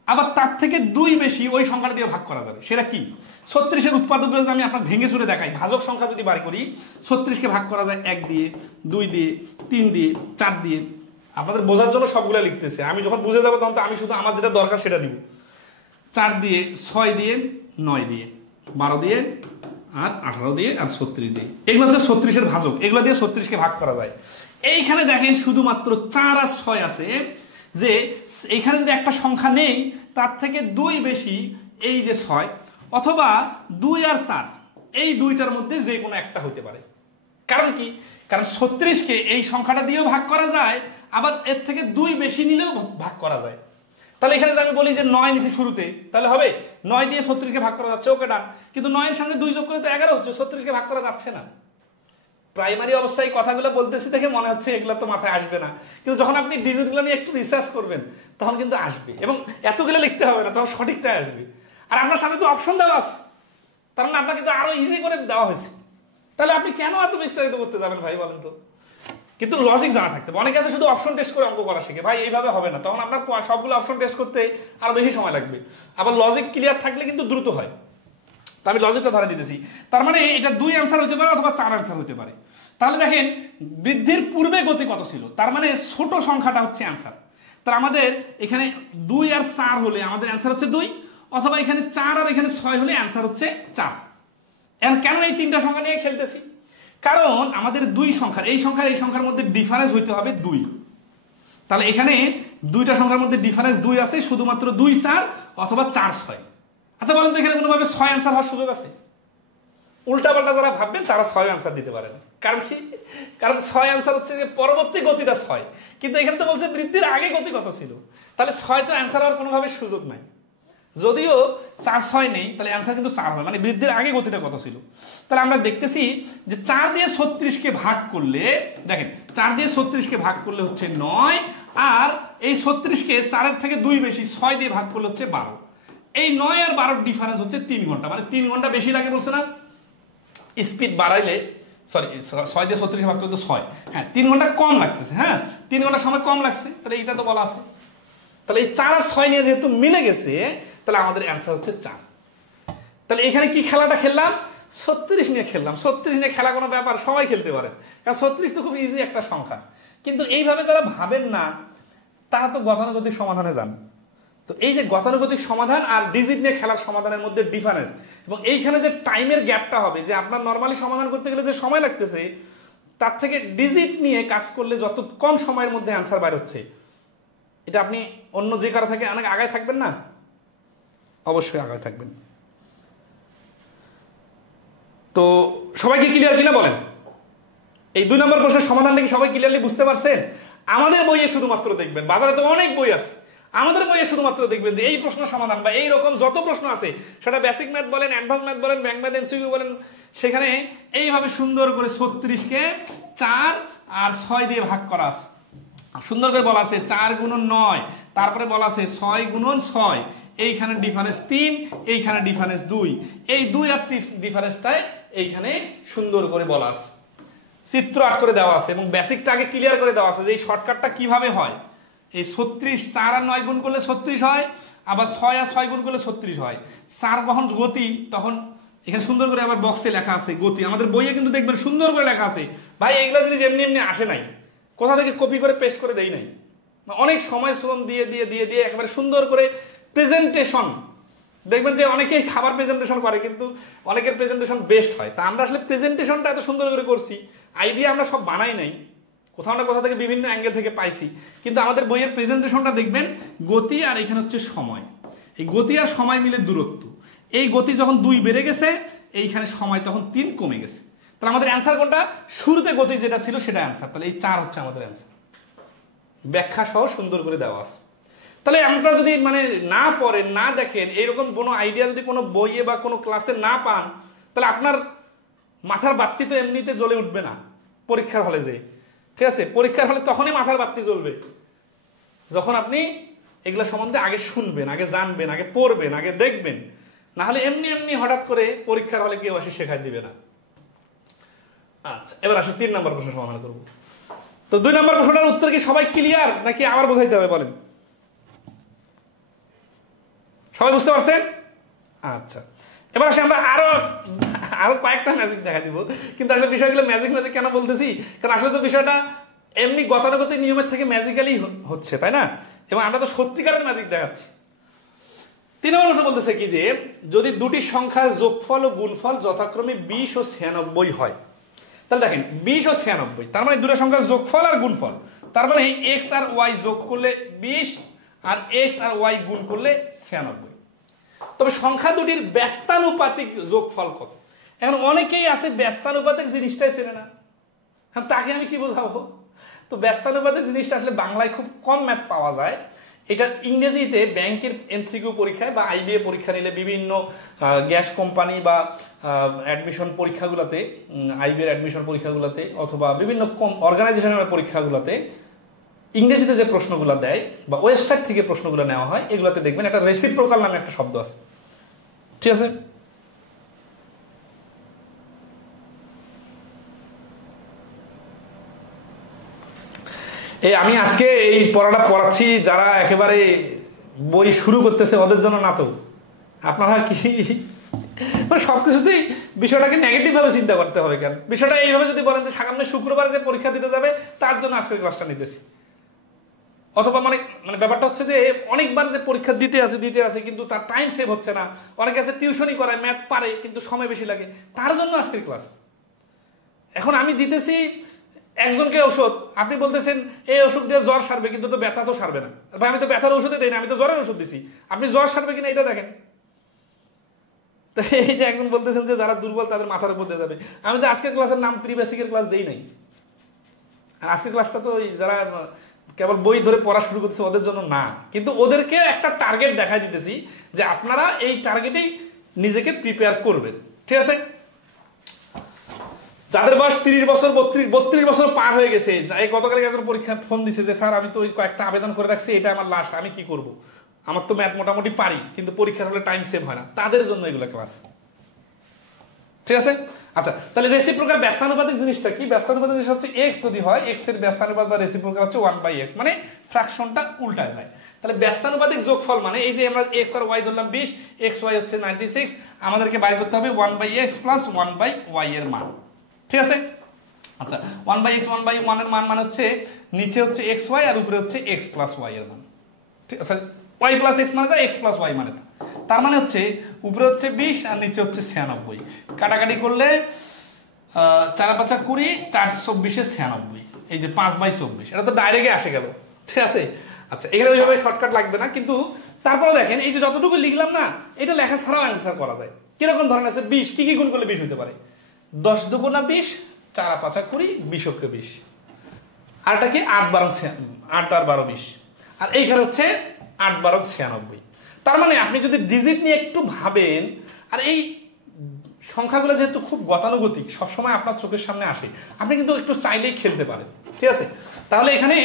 আবার তার থেকে 2 বেশি ওই সংখ্যাটা দিয়ে ভাগ করা যাবে, সেটা কি? 36-এর উৎপাদকগুলো যদি আমি আপনার ভেঙে চুরে দেখাই, ভাজক সংখ্যা যদি বাড়ি করি, 36কে ভাগ করা যায় 1 দিয়ে, 2 দিয়ে, 3 দিয়ে, 4 দিয়ে। আপনাদের বোঝার জন্য সবগুলো লিখতেছে, আমি যখন বুঝে যাবো তখন তো আমি শুধু আমার যেটা দরকার সেটা দিব। 4 দিয়ে, 6 দিয়ে, 9 দিয়ে, 12 দিয়ে, আর 18 দিয়ে, আর 36 দিয়ে। এগুলো হচ্ছে 36-এর ভাজক, এগুলো দিয়ে 36কে ভাগ করা যায়। এইখানে দেখেন শুধুমাত্র 4 আর 6 আছে, যে এইখানে যদি একটা সংখ্যা নেই তার থেকে 2 বেশি এই যে 6, অথবা 2 আর 4 এই দুইটার মধ্যে যে কোনো একটা হতে পারে। কারণ কি? কারণ 36কে এই সংখ্যাটা দিয়েও ভাগ করা যায়, আবার এর থেকে 2 বেশি নিলেও ভাগ করা যায়। তাহলে এখানে যদি আমি বলি যে 9 নিচে শুরুতে, তাহলে হবে 9 দিয়ে 36কে ভাগ করা যাচ্ছে, ওকে ডান। কিন্তু 9 এর সঙ্গে 2 যোগ করে তো 11 হচ্ছে, 36কে ভাগ করা যাচ্ছে না। প্রাইমারি অবস্থায় কথাগুলো বলতেছি দেখে মনে হচ্ছে এগুলো তো মাথায় আসবে না, কিন্তু যখন আপনি ডিজিটগুলো নিয়ে একটু রিসার্চ করবেন তখন কিন্তু আসবে, এবং এতগুলো লিখতে হবে না, তখন সঠিকটাই আসবে। আর আপনার সামনে তো অপশন দেওয়া আছে, তার মানে আপনাকে তো আরো ইজি করে দেওয়া হয়েছে, তাহলে আপনি কেন এত বিস্তারিত করতে যাবেন ভাই বলেন তো? কিন্তু লজিক জানা থাকতে হবে। অনেকে আছে শুধু অপশন টেস্ট করে অঙ্ক করা শিখে, ভাই এইভাবে হবে না, তখন আপনার সবগুলো অপশন টেস্ট করতে আরো বেশি সময় লাগবে। আবার লজিক ক্লিয়ার থাকলে কিন্তু দ্রুত হয়। তো আমি লজিকটা ধরে দিতেছি, তার মানে এটা 2 অ্যান্সার হতে পারে অথবা 4 অ্যান্সার হতে পারে। তাহলে দেখেন বৃদ্ধির পূর্বে গতি কত ছিল, তার মানে ছোট সংখ্যাটা হচ্ছে অ্যান্সার। তার আমাদের এখানে 2 আর 4 হলে আমাদের অ্যান্সার হচ্ছে 2, অথবা এখানে 4 আর এখানে 6 হলে অ্যান্সার হচ্ছে 4। এখন কেন এই 3টা সংখ্যা নিয়ে খেলতেছি? কারণ আমাদের 2 সংখ্যার এই সংখ্যার মধ্যে ডিফারেন্স হইতে হবে 2। তাহলে এখানে 2টা সংখ্যার মধ্যে ডিফারেন্স 2 আছে, শুধুমাত্র 2 4 অথবা 4 6। আচ্ছা বলেন তো এখানে কোনোভাবে 6 অ্যান্সার হওয়ার সুযোগ আছে? উল্টাপাল্টা যারা ভাববেন তারা 6 অ্যান্সার দিতে পারেন। কারণ কি? কারণ 6 অ্যান্সার হচ্ছে যে পরবর্তী গতিটা 6, কিন্তু এখানে তো বলছে বৃদ্ধির আগে গতি কত ছিল, তাহলে 6 তো অ্যান্সার হওয়ার কোনোভাবে সুযোগ নাই। যদিও 4 6 নেই, তাহলে অ্যান্সার কিন্তু 4 হয়, মানে বৃদ্ধির আগে গতিটা কত ছিল। তাহলে আমরা দেখতেছি যে 4 দিয়ে 36কে ভাগ করলে, দেখেন 4 দিয়ে 36কে ভাগ করলে হচ্ছে 9, আর এই 36কে 4 এর থেকে 2 বেশি 6 দিয়ে ভাগ করলে হচ্ছে 12। এই 9 আর 12 ডিফারেন্স হচ্ছে 3 ঘন্টা, মানে 3 ঘন্টা বেশি লাগে বলছে না। স্পিড বাড়াইলে, সরি 6 দিয়ে 36 ভাগ করলে তো 6, হ্যাঁ 3 ঘন্টা কম লাগতেছে, হ্যাঁ 3 ঘন্টা সময় কম লাগছে, তাহলে এইটা তো বলা আছে। তাহলে এই 4 আর 6 নিয়ে যেহেতু মিলে গেছে, তাহলে আমাদের অ্যান্সার হচ্ছে 4। তাহলে এখানে কি খেলাটা খেললাম? 36 নিয়ে খেললাম। 36 নিয়ে খেলা কোনো ব্যাপার, সবাই খেলতে পারে, কারণ 36 তো খুব ইজি একটা সংখ্যা। কিন্তু এইভাবে যারা ভাবেন না তারা তো গতানুগতিক সমাধানে যান। তো এই যে গতানুগতিক সমাধান আর ডিজিট নিয়ে খেলার সমাধানের মধ্যে ডিফারেন্স, এবং এইখানে যে টাইমের গ্যাপটা হবে, যে আপনার নর্মালি সমাধান করতে গেলে যে সময় লাগতেছে, তার থেকে ডিজিট নিয়ে কাজ করলে যত কম সময়ের মধ্যে অ্যান্সার বাইর হচ্ছে, এটা আপনি অন্য যে কারো থেকে অনেক আগায় থাকবেন না? অবশ্যই আগায় থাকবেন। তো সবাই কি ক্লিয়ার কিনা বলেন? এই 2 নম্বর প্রশ্নের সমাধানটা কি সবাই ক্লিয়ারলি বুঝতে পারছেন? আমাদের বইয়ে শুধুমাত্র দেখবেন, বাজারে তো অনেক বই আছে, আমাদের বইয়ে শুধুমাত্র দেখবেন যে এই প্রশ্ন সমাধান বা এই রকম যত প্রশ্ন আছে, সেটা বেসিক ম্যাথ বলেন, অ্যাডভান্স ম্যাথ বলেন, ব্যাংক ম্যাথ, এমসিকিউ বলেন, সেখানে এইভাবে সুন্দর করে 36কে 4 আর 6 দিয়ে ভাগ করা আছে। সুন্দর করে বলা আছে 4 গুণন 9, তারপরে বলা আছে 6 গুণন 6, এইখানে ডিফারেন্স 3, এইখানে ডিফারেন্স 2, এই 2 আর 3 ডিফারেন্সটাই এইখানে সুন্দর করে বলা আছে, চিত্র আট করে দেওয়া আছে, এবং বেসিকটা আগে ক্লিয়ার করে দেওয়া আছে যে এই শর্টকাটটা কিভাবে হয়। এই 36 4 আর 9 গুণ করলে 36 হয়, আবার 6 আর 6 গুণ করলে 36 হয়। 4 যখন গতি, তখন এখানে সুন্দর করে আবার বক্সে লেখা আছে গতি। আমাদের বইয়ে কিন্তু দেখবেন সুন্দর করে লেখা আছে। ভাই এইগুলা জিনিস এমনি এমনি আসে নাই, কোথা থেকে কপি করে পেস্ট করে দেই নাই, অনেক সময় শ্রম দিয়ে দিয়ে দিয়ে দিয়ে একেবারে সুন্দর করে প্রেজেন্টেশন। দেখবেন যে অনেকেই খাবার প্রেজেন্টেশন করে, কিন্তু অনেকের প্রেজেন্টেশন বেস্ট হয়। তা আমরা আসলে প্রেজেন্টেশনটা এত সুন্দর করে করছি, আইডিয়া আমরা সব বানাই নাই, কোথাও না কোথাও থেকে বিভিন্ন অ্যাঙ্গেল থেকে পাইছি। কিন্তু আমাদের বইয়ের প্রেজেন্টেশনটা দেখবেন গতি আর এখানে হচ্ছে সময়, এই গতি আর সময় মিলে দূরত্ব। এই গতি যখন 2 বেড়ে গেছে, এইখানে সময় তখন 3 কমে গেছে। তাহলে আমাদের অ্যান্সার কোনটা? শুরুতে গতি যেটা ছিল সেটা অ্যান্সার। তাহলে এই 4 হচ্ছে আমাদের অ্যান্সার। ব্যাখ্যা সহ সুন্দর করে দেওয়া আছে। তাহলে আপনারা যদি মানে না পড়েন, না দেখেন, এইরকম কোনো আইডিয়া যদি কোনো বইয়ে বা কোনো ক্লাসে না পান, তাহলে আপনার মাথার বাতি তো এমনিতে জ্বলে উঠবে না পরীক্ষার হলে যে, ঠিক আছে? পরীক্ষার হলে তখনই মাথার বাতি জ্বলবে যখন আপনি এগুলো সম্বন্ধে আগে শুনবেন, আগে জানবেন, আগে পড়বেন, আগে দেখবেন। না হলে এমনি এমনি হঠাৎ করে পরীক্ষার হলে কেউ আসে শেখাই দিবে না। আচ্ছা, এবার আসি 3 নম্বর প্রশ্ন সমাধান করবো। তো 2 নম্বর প্রশ্নটার উত্তর কি সবাই ক্লিয়ার নাকি আবার বোঝাইতে হবে বলেন? সবাই বুঝতে পারছেন? আচ্ছা, এবার আসি আমরা আরো কয়েকটা ম্যাজিক দেখা দিব। কিন্তু আসলে বিষয়গুলো ম্যাজিক ম্যাজিক কেন বলতেছি, কারণ আসলে তো বিষয়টা এমনি গতানুগতিক নিয়মের থেকে ম্যাজিক্যালি হচ্ছে, তাই না? এবং আমরা তো সত্যিকারের ম্যাজিক দেখাচ্ছি। 3 নম্বর প্রশ্ন বলতেছে কি যে যদি দুটি সংখ্যার যোগফল ও গুণফল যথাক্রমে 20 ও 96 হয়, তাহলে দেখেন 20 ও 96, তার মানে দুটো সংখ্যার যোগফল আর গুণফল, তার মানে এক্স আর ওয়াই যোগ করলে 20 আর এক্স আর ওয়াই গুণ করলে 96। তবে সংখ্যা দুটির ব্যস্তানুপাতিক যোগফল কত? এখন অনেকেই আছে ব্যস্তানুপাতিক জিনিসটাই চেনে না, তাকে আমি কি বোঝাবো? তো ব্যস্তানুপাতিক জিনিসটা আসলে বাংলায় খুব কম ম্যাথ পাওয়া যায়। এটা ইংরেজিতে ব্যাংকের এমসিকিউ পরীক্ষায় বা আইবিএ পরীক্ষা নিলে, বিভিন্ন গ্যাস কোম্পানি বা অ্যাডমিশন পরীক্ষাগুলোতে, আইবিএর অ্যাডমিশন পরীক্ষাগুলোতে অথবা বিভিন্ন অর্গানাইজেশনের পরীক্ষাগুলোতে ইংরেজিতে যে প্রশ্নগুলো দেয় বা ওয়েবসাইট থেকে প্রশ্নগুলো নেওয়া হয়, এগুলোতে দেখবেন একটা রেসিপ্রোকাল নামে একটা শব্দ আছে, ঠিক আছে? আমি আজকে এই পড়াটা পড়াচ্ছি যারা একেবারে বই শুরু করতেছে ওদের জন্য না, তো আপনারা কি মানে সবকিছুতেই বিষয়টাকে নেগেটিভ ভাবে চিন্তা করতে হবে কেন? বিষয়টা এইভাবে যদি বলেন যে সামনে শুক্রবার যে পরীক্ষা দিতে যাবে তার জন্য আজকে ক্লাসটা নিতেছি, অথবা মানে মানে ব্যাপারটা হচ্ছে যে অনেকবার যে পরীক্ষা দিতে আছে কিন্তু তার টাইম সেভ হচ্ছে না, অনেকে আছে টিউশনই করায়, ম্যাথ পারে কিন্তু সময় বেশি লাগে, তার জন্য আজকের ক্লাস। এখন আমি দিতেছি একজনকে ওষুধ, আপনি বলতেছেন এই ওষুধ দিয়ে জ্বর সারবে, কিন্তু তো ব্যথা তো সারবে না, ভাই আমি তো ব্যথার ওষুধে দেই না, আমি তো জ্বরের ওষুধ দিছি, আপনি জ্বর সারবে কিনা এটা দেখেন। তো এই যে একজন বলতেছেন যে যারা দুর্বল তাদের মাথার উপর দিয়ে যাবে, আমি তো আজকের ক্লাসের নাম প্রি বেসিকের ক্লাস দেই নাই। আর আজকের ক্লাসটা তো যারা কেবল বই ধরে পড়া শুরু করতেছে ওদের জন্য না, কিন্তু ওদেরকে একটা টার্গেট দেখাই দিতেছি যে আপনারা এই টার্গেটেই নিজেকে প্রিপেয়ার করবেন, ঠিক আছে? যাদের বয়স 30 বছর 32 বছর পার হয়ে গেছে, এই গতকাল একজন পরীক্ষা ফোন দিছে যে স্যার আমি তো ওই কয়েকটা আবেদন করে রাখছি, এটা আমার লাস্ট, আমি কি করব? আমার তো ম্যাথ মোটামুটি পারি কিন্তু পরীক্ষার হলে টাইম সেভ হয় না, তাদের জন্য এগুলো ক্লাস, ঠিক আছে? আচ্ছা, তাহলে রেসিপ্রোকাল ব্যস্তানুপাতিক জিনিসটা কি? ব্যস্তানুপাতিক জিনিস হচ্ছে এক্স যদি হয়, এক্স এর ব্যস্তানুপাত বা রেসিপ্রোকাল হচ্ছে 1/x, মানে ফ্র্যাকশনটা উল্টায় যায়। তাহলে ব্যস্তানুপাতিক যোগফল মানে এই যে আমরা এক্স আর ওয়াই ধরলাম 20, এক্স ওয়াই হচ্ছে 96, আমাদেরকে বাইর করতে হবে 1/x প্লাস 1/y এর মান, ঠিক আছে? আচ্ছা, 1/x 1/1 এর মান মানে হচ্ছে নিচে হচ্ছে এক্স ওয়াই আর উপরে হচ্ছে এক্স প্লাস ওয়াই এর মান, ঠিক আছে? ওয়াই প্লাস এক্স মানে এক্স প্লাস ওয়াই মানে, তার মানে হচ্ছে উপরে হচ্ছে 20 আর নিচে হচ্ছে 96, কাটাকাটি করলে 4×5 20, 4×24 96, এই যে 5/24, এটা তো ডাইরেক্টে আসে গেল, ঠিক আছে? আচ্ছা, এখানে ওইভাবে শর্টকাট লাগবে না, কিন্তু তারপরে দেখেন এই যে যতটুকু লিখলাম না, এটা লেখা ছাড়াও অ্যান্সার করা যায়। কিরকম ধরেন আছে 20, কি কি গুণ করলে 20 হতে পারে? 10 দুগুণা 20, 4×5 20, 20 20, আর এটা কি 8×12 20, আর এইখানে হচ্ছে 8×12 96। তার মানে আপনি যদি ডিজিট নিয়ে একটু ভাবেন, আর এই সংখ্যাগুলো যেহেতু খুব গতানুগতিক সবসময় আপনার চোখের সামনে আসে, আপনি কিন্তু একটু চাইলেই খেলতে পারেন, ঠিক আছে? তাহলে এখানে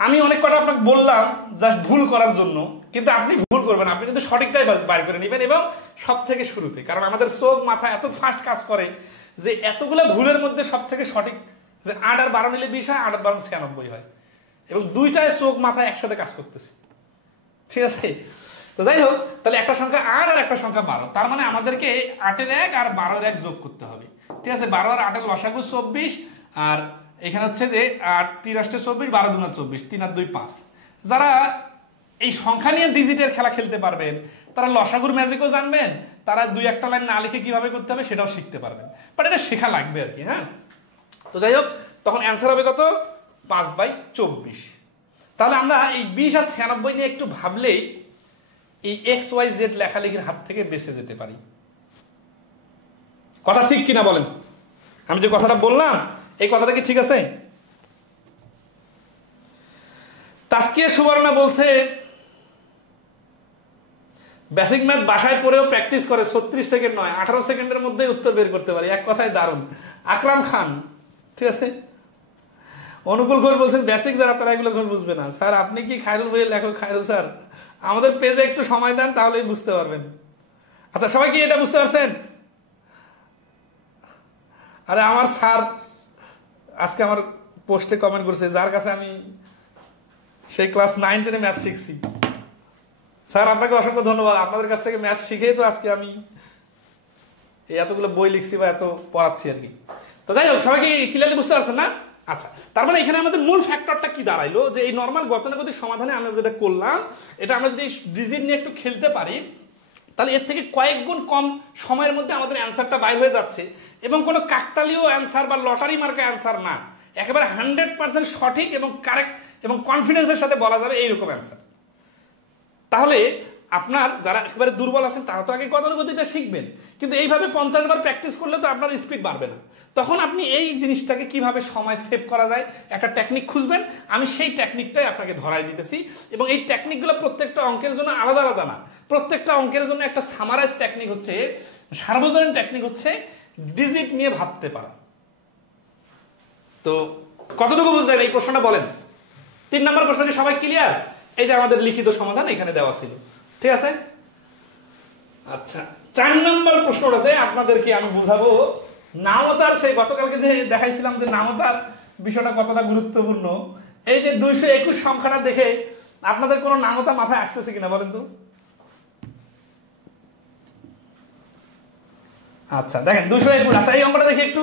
আমি অনেক কথা আপনাকে বললাম জাস্ট ভুল করার জন্য, কিন্তু আপনি ভুল করবেন, আপনি কিন্তু সঠিকটাই বাইর করে নেবেন, এবং সব থেকে শুরুতে, কারণ আমাদের চোখ মাথা এত ফাস্ট কাজ করে যে এতগুলো ভুলের মধ্যে সব থেকে সঠিক যে 8 আর 12 নিলে 20 হয়, 8 আর 12 96 হয়, এবং দুইটাই চোখ মাথা একসাথে কাজ করতেছে, ঠিক আছে? তো যাই হোক, তাহলে একটা সংখ্যা 8 আর একটা সংখ্যা 12, তার মানে আমাদেরকে 8-এর 1 আর 12-এর 1 যোগ করতে হবে, ঠিক আছে? 12 আর 8-এর লসাগু 24, আর এখানে হচ্ছে যে 8 3 8 24, 12 2 24, 3 আর 2 5। যারা এই সংখ্যা নিয়ে ডিজিটের খেলা খেলতে পারবেন তারা লসাগুর ম্যাজিকও জানবেন, তারা 2-1টা লাইন না লিখে কিভাবে করতে হবে সেটাও শিখতে পারবেন, বাট এটা শেখা লাগবে আর কি, হ্যাঁ? তো যাই হোক, তখন অ্যান্সার হবে কত? 5/24। তাহলে আমরা এই 20 আর 96 নিয়ে একটু ভাবলেই এই XYZ লেখালেখির হাত থেকে বেঁচে যেতে পারি। কথা ঠিক কিনা বলেন? আমি যে কথাটা বললাম এই কথাটা কি ঠিক আছে? তাসকিয়া সুবর্ণা বলছে বেসিক ম্যাথ বাসায় পড়েও প্র্যাকটিস করে 36 সেকেন্ড নয় 18 সেকেন্ডের মধ্যে উত্তর বের করতে পারি, এক কথায় দারুণ। আকরাম খান, ঠিক আছে। অনুকূল ঘোষ বলছেন বেসিক যারা তারা এগুলো ঘোষ বুঝবে না। স্যার আপনি কি খায়রুল ভাইয়ের লেখক? খায়রুল স্যার আমাদের পেজে একটু সময় দেন তাহলেই বুঝতে পারবেন। আচ্ছা সবাই কি এটা বুঝতে পারছেন? আরে আমার স্যার আজকে আমার পোস্টে কমেন্ট করছে, যার কাছে আমি সেই ক্লাস 9-10 ম্যাথ শিখছি। স্যার আপনাকে অসংখ্য ধন্যবাদ, আপনাদের কাছ থেকে ম্যাথ শিখেই তো আজকে আমি এতগুলো বই লিখছি বা এত পড়াচ্ছি আর কি। তো যাই হোক, সবাইকে ক্লিয়ারলি বুঝতে পারছেন না? আচ্ছা, তার মানে এখানে আমাদের মূল ফ্যাক্টরটা কি দাঁড়াইলো, যে এই নর্মাল গতানুগতিক সমাধানে আমরা যেটা করলাম, এটা আমরা যদি ডিজিট নিয়ে একটু খেলতে পারি তাহলে এর থেকে কয়েক গুণ কম সময়ের মধ্যে আমাদের অ্যান্সারটা বাইর হয়ে যাচ্ছে, এবং কোনো কাকতালীয় অ্যান্সার বা লটারি মার্কা অ্যান্সার না, একেবারে 100% সঠিক এবং কারেক্ট এবং কনফিডেন্সের সাথে বলা যাবে এইরকম অ্যান্সার। তাহলে আপনার যারা একেবারে দুর্বল আছেন তারা তো আগে গতানুগতিকটা শিখবেন, কিন্তু এইভাবে 50 বার প্র্যাকটিস করলে তো আপনার স্পিড বাড়বে না। তখন আপনি এই জিনিসটাকে কিভাবে সময় সেভ করা যায় একটা টেকনিক খুঁজবেন। আমি সেই টেকনিকটাই আপনাকে ধরাই দিতেছি, এবং এই টেকনিকগুলো প্রত্যেকটা অঙ্কের জন্য আলাদা আলাদা না, প্রত্যেকটা অঙ্কের জন্য একটা সামারাইজ টেকনিক হচ্ছে, সার্বজনীন টেকনিক হচ্ছে ডিজিট নিয়ে ভাবতে পারা। তো কতটুকু বুঝলেন এই প্রশ্নটা বলেন? 3 নম্বর প্রশ্ন কি সবাই ক্লিয়ার? এই যে আমাদের লিখিত সমাধান এখানে দেওয়া ছিল, ঠিক আছে। আচ্ছা 4 নম্বর প্রশ্নটাতে আপনাদেরকে আমি বুঝাবো নামতার, সেই গতকালকে যে দেখাইছিলাম যে নামতার বিষয়টা কতটা গুরুত্বপূর্ণ। এই যে 221 সংখ্যাটা দেখে আপনাদের কোনো নামতা মাথায় আসতেছে কিনা বলেন তো? আচ্ছা দেখেন 221। আচ্ছা এই অঙ্কটা দেখি একটু।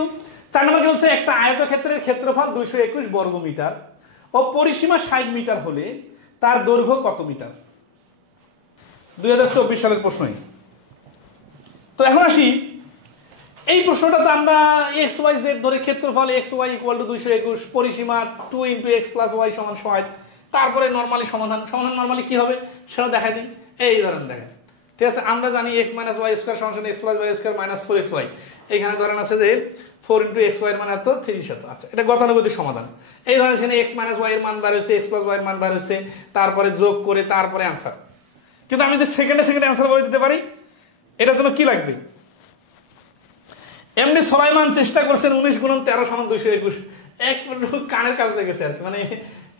4 নম্বর কি বলছে, একটা আয়তক্ষেত্রের ক্ষেত্রফল 221 বর্গ মিটার ও পরিসীমা 60 মিটার হলে তার দৈর্ঘ্য কত মিটার? 2024 সালের প্রশ্নই। তো এখন আসি, এই প্রশ্নটা তো আমরা এক্স ওয়াই জেড ধরে ক্ষেত্রফল এক্স ওয়াই ইকুয়াল টু 221, পরিসীমা 2 × x + y = 60, তারপরে নরমালি সমাধান নরমালি কি হবে সেটা দেখাই দিই। এই ধরেন দেখেন, ঠিক আছে, আমরা জানি x - y² = x + y² - 4xy। এখানে ধরেন আছে যে 4 × xy এর মান এত, 300। আচ্ছা এটা গতানুগতিক সমাধান। এই ধরেন এখানে x - y এর মান বার হয়েছে, x + y এর মান বার হয়েছে, তারপরে যোগ করে তারপরে অ্যান্সার। কিন্তু আমি যদি সেকেন্ডে অ্যান্সার বলে দিতে পারি, এটার জন্য কি লাগবে? এমনি সবাই মান চেষ্টা করছেন 19 × 13 = 221, একটু কানের কাছে লেগেছে আর কি, মানে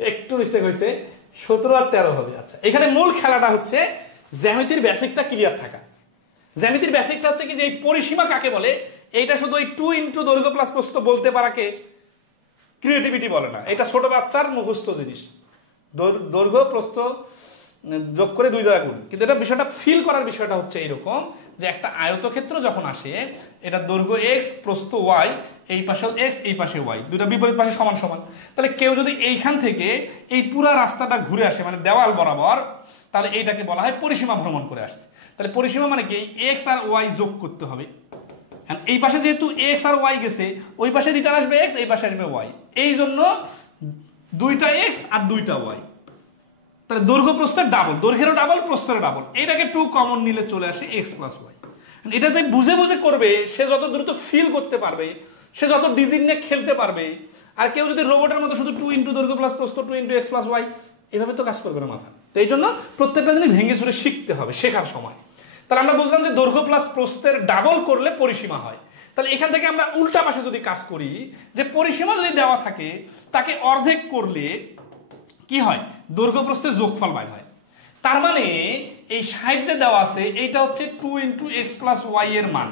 একটু মিস্টেক হয়েছে, 17 আর 13 হবে। আচ্ছা এখানে মূল খেলাটা হচ্ছে জ্যামিতির বেসিকটা ক্লিয়ার থাকা। জ্যামিতির বেসিকটা হচ্ছে কি, যে এই পরিসীমা কাকে বলে, এইটা শুধু ওই 2 × দৈর্ঘ্য প্লাস প্রস্থ বলতে পারাকে ক্রিয়েটিভিটি বলে না, এটা ছোট বাচ্চার মুখস্থ জিনিস। দৈর্ঘ্য প্রস্থ যোগ করে 2 দ্বারা গুণ, কিন্তু এটা বিষয়টা ফিল করার বিষয়টা হচ্ছে এইরকম, যে একটা আয়তক্ষেত্র যখন আসে, এটা দৈর্ঘ্য x, প্রস্থ y, এই পাশেও x এই পাশে y, দুটো বিপরীত পাশে সমান সমান। তাহলে কেউ যদি এইখান থেকে এই পুরো রাস্তাটা ঘুরে আসে, মানে দেওয়াল বরাবর, তাহলে এইটাকে বলা হয় পরিসীমা ভ্রমণ করে আসছে। তাহলে পরিসীমা মানে কি, x আর y যোগ করতে হবে। এই পাশে যেহেতু x আর y গেছে, ওই পাশে রিটার্ন আসবে x, এই পাশে আসবে y, এই জন্য 2টা x আর 2টা y। তাহলে দৈর্ঘ্য প্রস্থের ডাবল, দৈর্ঘ্যেরও ডাবল, প্রস্থেরও ডাবল, এইটাকে 2 কমন নিলে চলে আসে x + y। এটা যে বুঝে বুঝে করবে, সে যত দ্রুত ফিল করতে পারবে, সে যত ডিজিট নিয়ে খেলতে পারবে। আর কেউ যদি রোবটের মতো শুধু 2 × দৈর্ঘ্য প্লাস প্রস্থ 2 × x + y, এভাবে তো কাজ করবে না মাথা। তো এই জন্য প্রত্যেকটা জিনিস ভেঙে চুরে শিখতে হবে শেখার সময়। তাহলে আমরা বুঝলাম যে দৈর্ঘ্য প্লাস প্রস্থের ডাবল করলে পরিসীমা হয়। তাহলে এখান থেকে আমরা উল্টা পাশে যদি কাজ করি, যে পরিসীমা যদি দেওয়া থাকে তাকে অর্ধেক করলে কি হয়, দৈর্ঘ্য প্রস্থের যোগফল বাইর হয়। তার মানে এই 60 যে দেওয়া আছে, এইটা হচ্ছে 2 × x + y এর মান,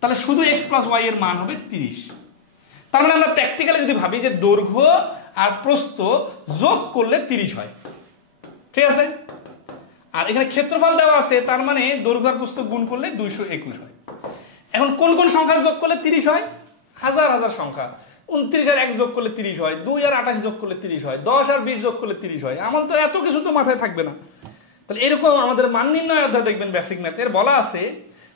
তাহলে শুধু x + y এর মান হবে 30। তার মানে আমরা প্র্যাকটিক্যালি যদি ভাবি যে দৈর্ঘ্য আর প্রস্থ যোগ করলে 30 হয়, ঠিক আছে। আর এখানে ক্ষেত্রফল দেওয়া আছে, তার মানে দৈর্ঘ্য আর প্রস্থ গুণ করলে 221 হয়। এখন কোন কোন সংখ্যা যোগ করলে 30 হয়? হাজার হাজার সংখ্যা। 29 আর 1 যোগ করলে 30 হয়, 2 আর 28 যোগ করলে 30 হয়, 10 আর 20 যোগ করলে 30 হয়। আমার তো এত কিছু তো মাথায় থাকবে না। তাহলে এরকম আমাদের মান নির্ণয় অধ্যায় দেখবেন বেসিক ম্যাথের বলা আছে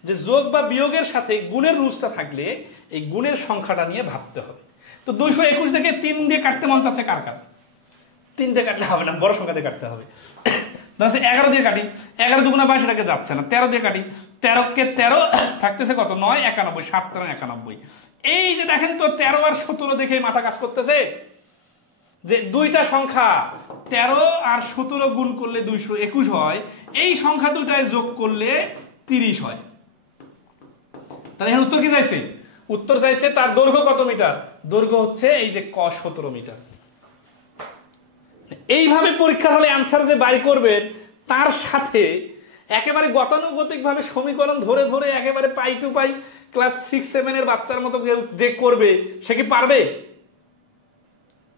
যে যোগ বা বিয়োগের সাথে গুণের রুলসটা থাকলে এই গুণের সংখ্যাটা নিয়ে ভাবতে হবে। তো 221 থেকে 3 দিয়ে কাটতে মন চাচ্ছে কার কার? 3 দিয়ে কাটলে হবে না, বড় সংখ্যা দিয়ে কাটতে হবে। 11 দিয়ে কাটি, 11 × 2 = 22, এটাকে যাচ্ছে না। 13 দিয়ে কাটি, 13 কে 13 থাকতেছে কত, 9 91, 7 × 91। এই যে দেখেন তো 13 আর 17 দেখে মাথা কাজ করতেছে। যে দুইটা সংখ্যা 13 আর 17 গুণ করলে 221 হয়, এই সংখ্যা দুটায় যোগ করলে 30 হয়। তাহলে এখানে উত্তর কি চাইছে? উত্তর চাইছে তার দৈর্ঘ্য কত মিটার? দৈর্ঘ্য হচ্ছে এই যে cos 17 মিটার। এইভাবে পরীক্ষার হলে অ্যান্সার যে বাই করবেন, তার সাথে একেবারে গতানুগতিক ভাবে সমীকরণ ধরে ধরে একেবারে পাই টু পাই ক্লাস 6-7 এর বাচ্চার মতো যে করবে, সে কি পারবে?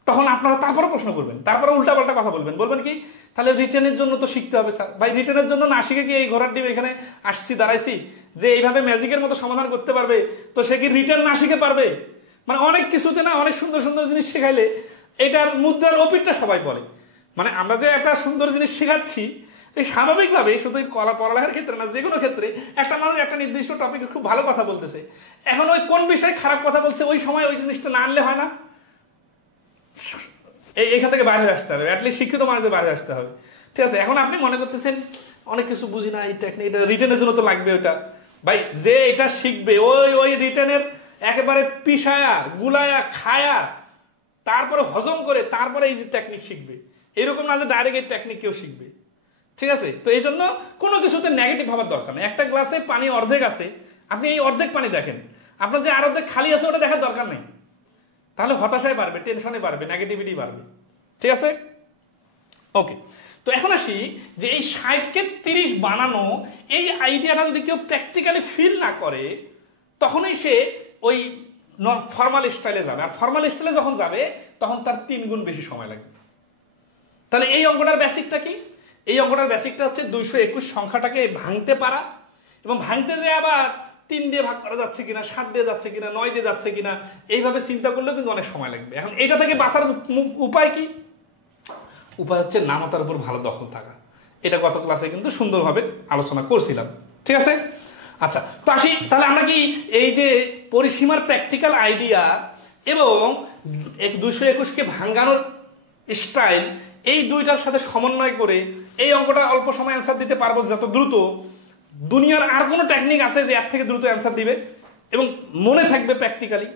তখন আপনারা তারপরে প্রশ্ন করবেন, তারপরে উল্টাপাল্টা কথা বলবেন। বলবেন কি, তাহলে রিটেনের জন্য তো শিখতে হবে স্যার। ভাই রিটেনের জন্য না শিখে কি এই ঘোড়ার ডিম এখানে আসছি দাঁড়াইছি যে এইভাবে ম্যাজিকের মতো সমাধান করতে পারবে? তো সে কি রিটেন না শিখে পারবে? মানে অনেক কিছুতে না অনেক সুন্দর সুন্দর জিনিস শেখাইলে এটার মুদ্রার অপিটটা সবাই বলে। মানে আমরা যে একটা সুন্দর জিনিস শেখাচ্ছি, এই স্বাভাবিকভাবে শুধু পড়ালেখার ক্ষেত্রে না, যে কোনো ক্ষেত্রে একটা মানুষ একটা নির্দিষ্ট টপিকে খুব ভালো কথা বলতেছে, এখন ওই কোন বিষয়ে খারাপ কথা বলছে ওই সময় ওই জিনিসটা না আনলে হয় না। এখান থেকে বাইরে আসতে হবে, অ্যাটলিস্ট শিক্ষিত মানুষদের বাইরে আসতে হবে। ঠিক আছে, এখন আপনি মনে করতেছেন অনেক কিছু বুঝি না, এই টেকনিক, এটা রিটেনের জন্য তো লাগবে ওটা। ভাই যে এটা শিখবে ওই রিটেনের একেবারে পিসায়া গুলায়া খায়া তারপরে হজম করে তারপরে এই যে টেকনিক শিখবে, এরকম না যে ডাইরেক্ট এই টেকনিক কেউ শিখবে। ঠিক আছে, তো এই জন্য কোনো কিছুতে নেগেটিভ ভাবার দরকার নেই। একটা গ্লাসে পানি অর্ধেক আছে, আপনি এই অর্ধেক পানি দেখেন, আপনার যে আর অর্ধেক খালি আছে ওটা দেখার দরকার নেই। তাহলে হতাশায় বাড়বে, টেনশনে বাড়বে, নেগেটিভিটি বাড়বে। ঠিক আছে, ওকে। তো এখন আসি যে এই 60কে 30 বানানো, এই আইডিয়াটা যদি কেউ প্র্যাকটিক্যালি ফিল না করে, তখনই সে ওই ফর্মাল স্টাইলে যাবে। আর ফর্মাল স্টাইলে যখন যাবে তখন তার 3 গুণ বেশি সময় লাগবে। তাহলে এই অঙ্কটার বেসিকটা কি? এই অঙ্কটার বেসিকটা হচ্ছে 221 সংখ্যাটাকে ভাঙতে পারা, এবং ভাঙতে যে আবার 3 দিয়ে ভাগ করা যাচ্ছে কিনা, 7 দিয়ে যাচ্ছে কিনা, 9 দিয়ে যাচ্ছে কিনা, এইভাবে চিন্তা করলেও কিন্তু অনেক সময় লাগবে। এখন এটা থেকে বাঁচার উপায় কি? উপায় হচ্ছে নামতার উপর ভালো দখল থাকা। এটা গত ক্লাসে কিন্তু সুন্দরভাবে আলোচনা করছিলাম। ঠিক আছে, আচ্ছা। তো আসি তাহলে আমরা কি এই যে পরিসীমার প্র্যাকটিক্যাল আইডিয়া এবং 221কে ভাঙানোর স্টাইল, এই দুইটার সাথে সমন্বয় করে এই অঙ্কটা অল্প সময় অ্যান্সার দিতে পারবো যত দ্রুত? দুনিয়ার আর কোনো টেকনিক আছে যে এর থেকে দ্রুত অ্যান্সার দিবে এবং মনে থাকবে প্র্যাকটিক্যালি?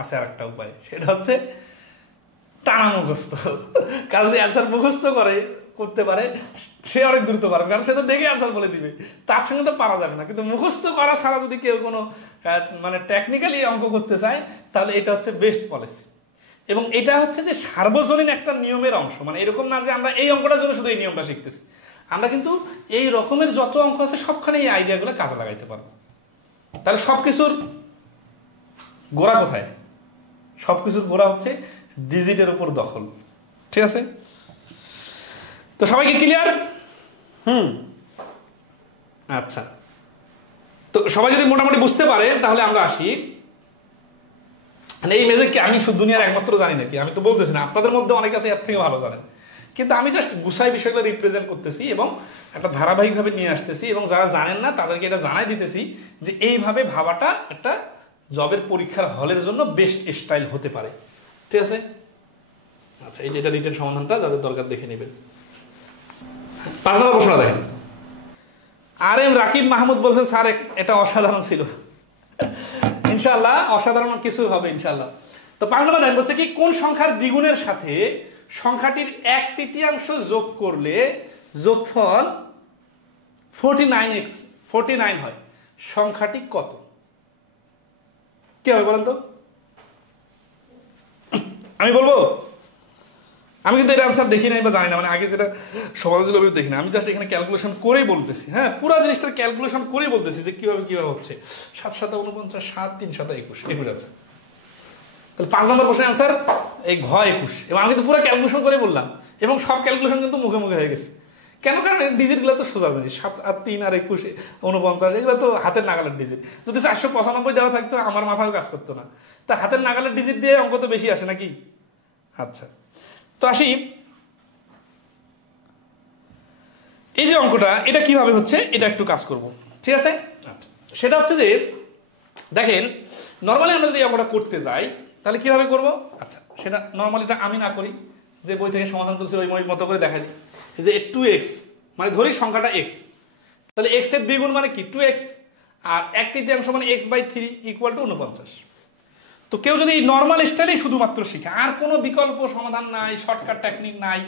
আছে আর একটা উপায়, সেটা হচ্ছে টানা মুখস্থ। কারণ যে অ্যান্সার মুখস্থ করতে পারে সে অনেক দ্রুত পারবে, কারণ সে তো দেখে অ্যান্সার বলে দিবে, তার সঙ্গে তো পারা যাবে না। কিন্তু মুখস্থ করা ছাড়া যদি কেউ কোনো মানে টেকনিক্যালি অঙ্ক করতে চায়, তাহলে এটা হচ্ছে বেস্ট পলিসি। এবং এটা হচ্ছে যে সার্বজনীন একটা নিয়মের অংশ। মানে এরকম না যে আমরা এই অঙ্কটার জন্য শুধু এই নিয়মটা শিখতেছি, আমরা কিন্তু এই রকমের যত অঙ্ক আছে সবখানে এই আইডিয়াগুলো কাজে লাগাইতে পারবো। তাহলে সবকিছুর গোড়া কোথায়? সবকিছুর গোড়া হচ্ছে ডিজিটের উপর দখল। ঠিক আছে, তো সবাইকে ক্লিয়ার? আচ্ছা, তো সবাই যদি মোটামুটি বুঝতে পারে তাহলে আমরা আসি। এই ম্যাজিককে আমি দুনিয়ার একমাত্র জানি নাকি? আমি তো বলতেছি না, আপনাদের মধ্যে অনেক আছে এর থেকে ভালো জানেন, কিন্তু আমি জাস্ট গুছাই বিষয়গুলো রিপ্রেজেন্ট করতেছি এবং একটা ধারাবাহিকভাবে নিয়ে আসতেছি, এবং যারা জানেন না তাদেরকে এটা জানাই দিতেছি যে এইভাবে ভাবাটা একটা জবের পরীক্ষার হলের জন্য বেস্ট স্টাইল হতে পারে। ঠিক আছে, আচ্ছা। এই যে এটা রিটেন সমাধানটা যাদের দরকার দেখে নেবেন। 5 নম্বর প্রশ্ন দেখেন। RM রাকিব মাহমুদ বলছেন স্যার এটা অসাধারণ ছিল। ইনশাআল্লাহ অসাধারণ কিছু হবে ইনশাআল্লাহ। তো 5 নম্বর দেখেন, বলছে কি কোন সংখ্যার দ্বিগুণের সাথে সংখ্যাটির 1/3 যোগ করলে যোগফল 49 হয়, সংখ্যাটি কত? কি হবে বলেন তো? আমি বলবো? আমি কিন্তু এটা আনসার দেখি নাই বা জানি না, মানে আগে যেটা সমাজগুলো দেখি না, আমি জাস্ট এখানে ক্যালকুলেশন করেই বলতেছি। হ্যাঁ, পুরো জিনিসটার ক্যালকুলেশন করেই বলতেছি যে কিভাবে হচ্ছে। 7 7 49, 7 3 7 21 আছে। তাহলে 5 নম্বর প্রশ্নের আনসার এই ঘ 21। এবং আমি তো পুরো ক্যালকুলেশন করে বললাম, এবং সব ক্যালকুলেশন কিন্তু মুখে মুখে হয়ে গেছে। কেন? কারণ ডিজিটগুলো তো সোজা জিনিস। 7 আর 3 আর 21 49 এগুলো তো হাতের নাগালের ডিজিট। যদি 495 দেওয়া থাকতো আমার মাথাও কাজ করতো না। তা হাতের নাগালের ডিজিট দিয়ে অঙ্ক তো বেশি আসে নাকি? আচ্ছা, তো আসি এই যে অঙ্কটা, এটা কিভাবে হচ্ছে এটা একটু কাজ করব। ঠিক আছে, আচ্ছা। সেটা হচ্ছে যে দেখেন, নর্মালি আমরা যদি এই অঙ্কটা করতে যাই তাহলে কিভাবে করব? আচ্ছা, সেটা নর্মালিটা আমি না করি, যে বই থেকে সমাধান তুলছি ওই মতো করে দেখাই দিই যে 2x, মানে ধরি সংখ্যাটা x, তাহলে x এর দ্বিগুণ মানে কি 2x, আর 1/3 মানে x/3 = 49। তো কেউ যদি নর্মাল স্টাইলেই শুধুমাত্র শিখে, আর কোনো বিকল্প সমাধান নাই, শর্টকাট টেকনিক নাই,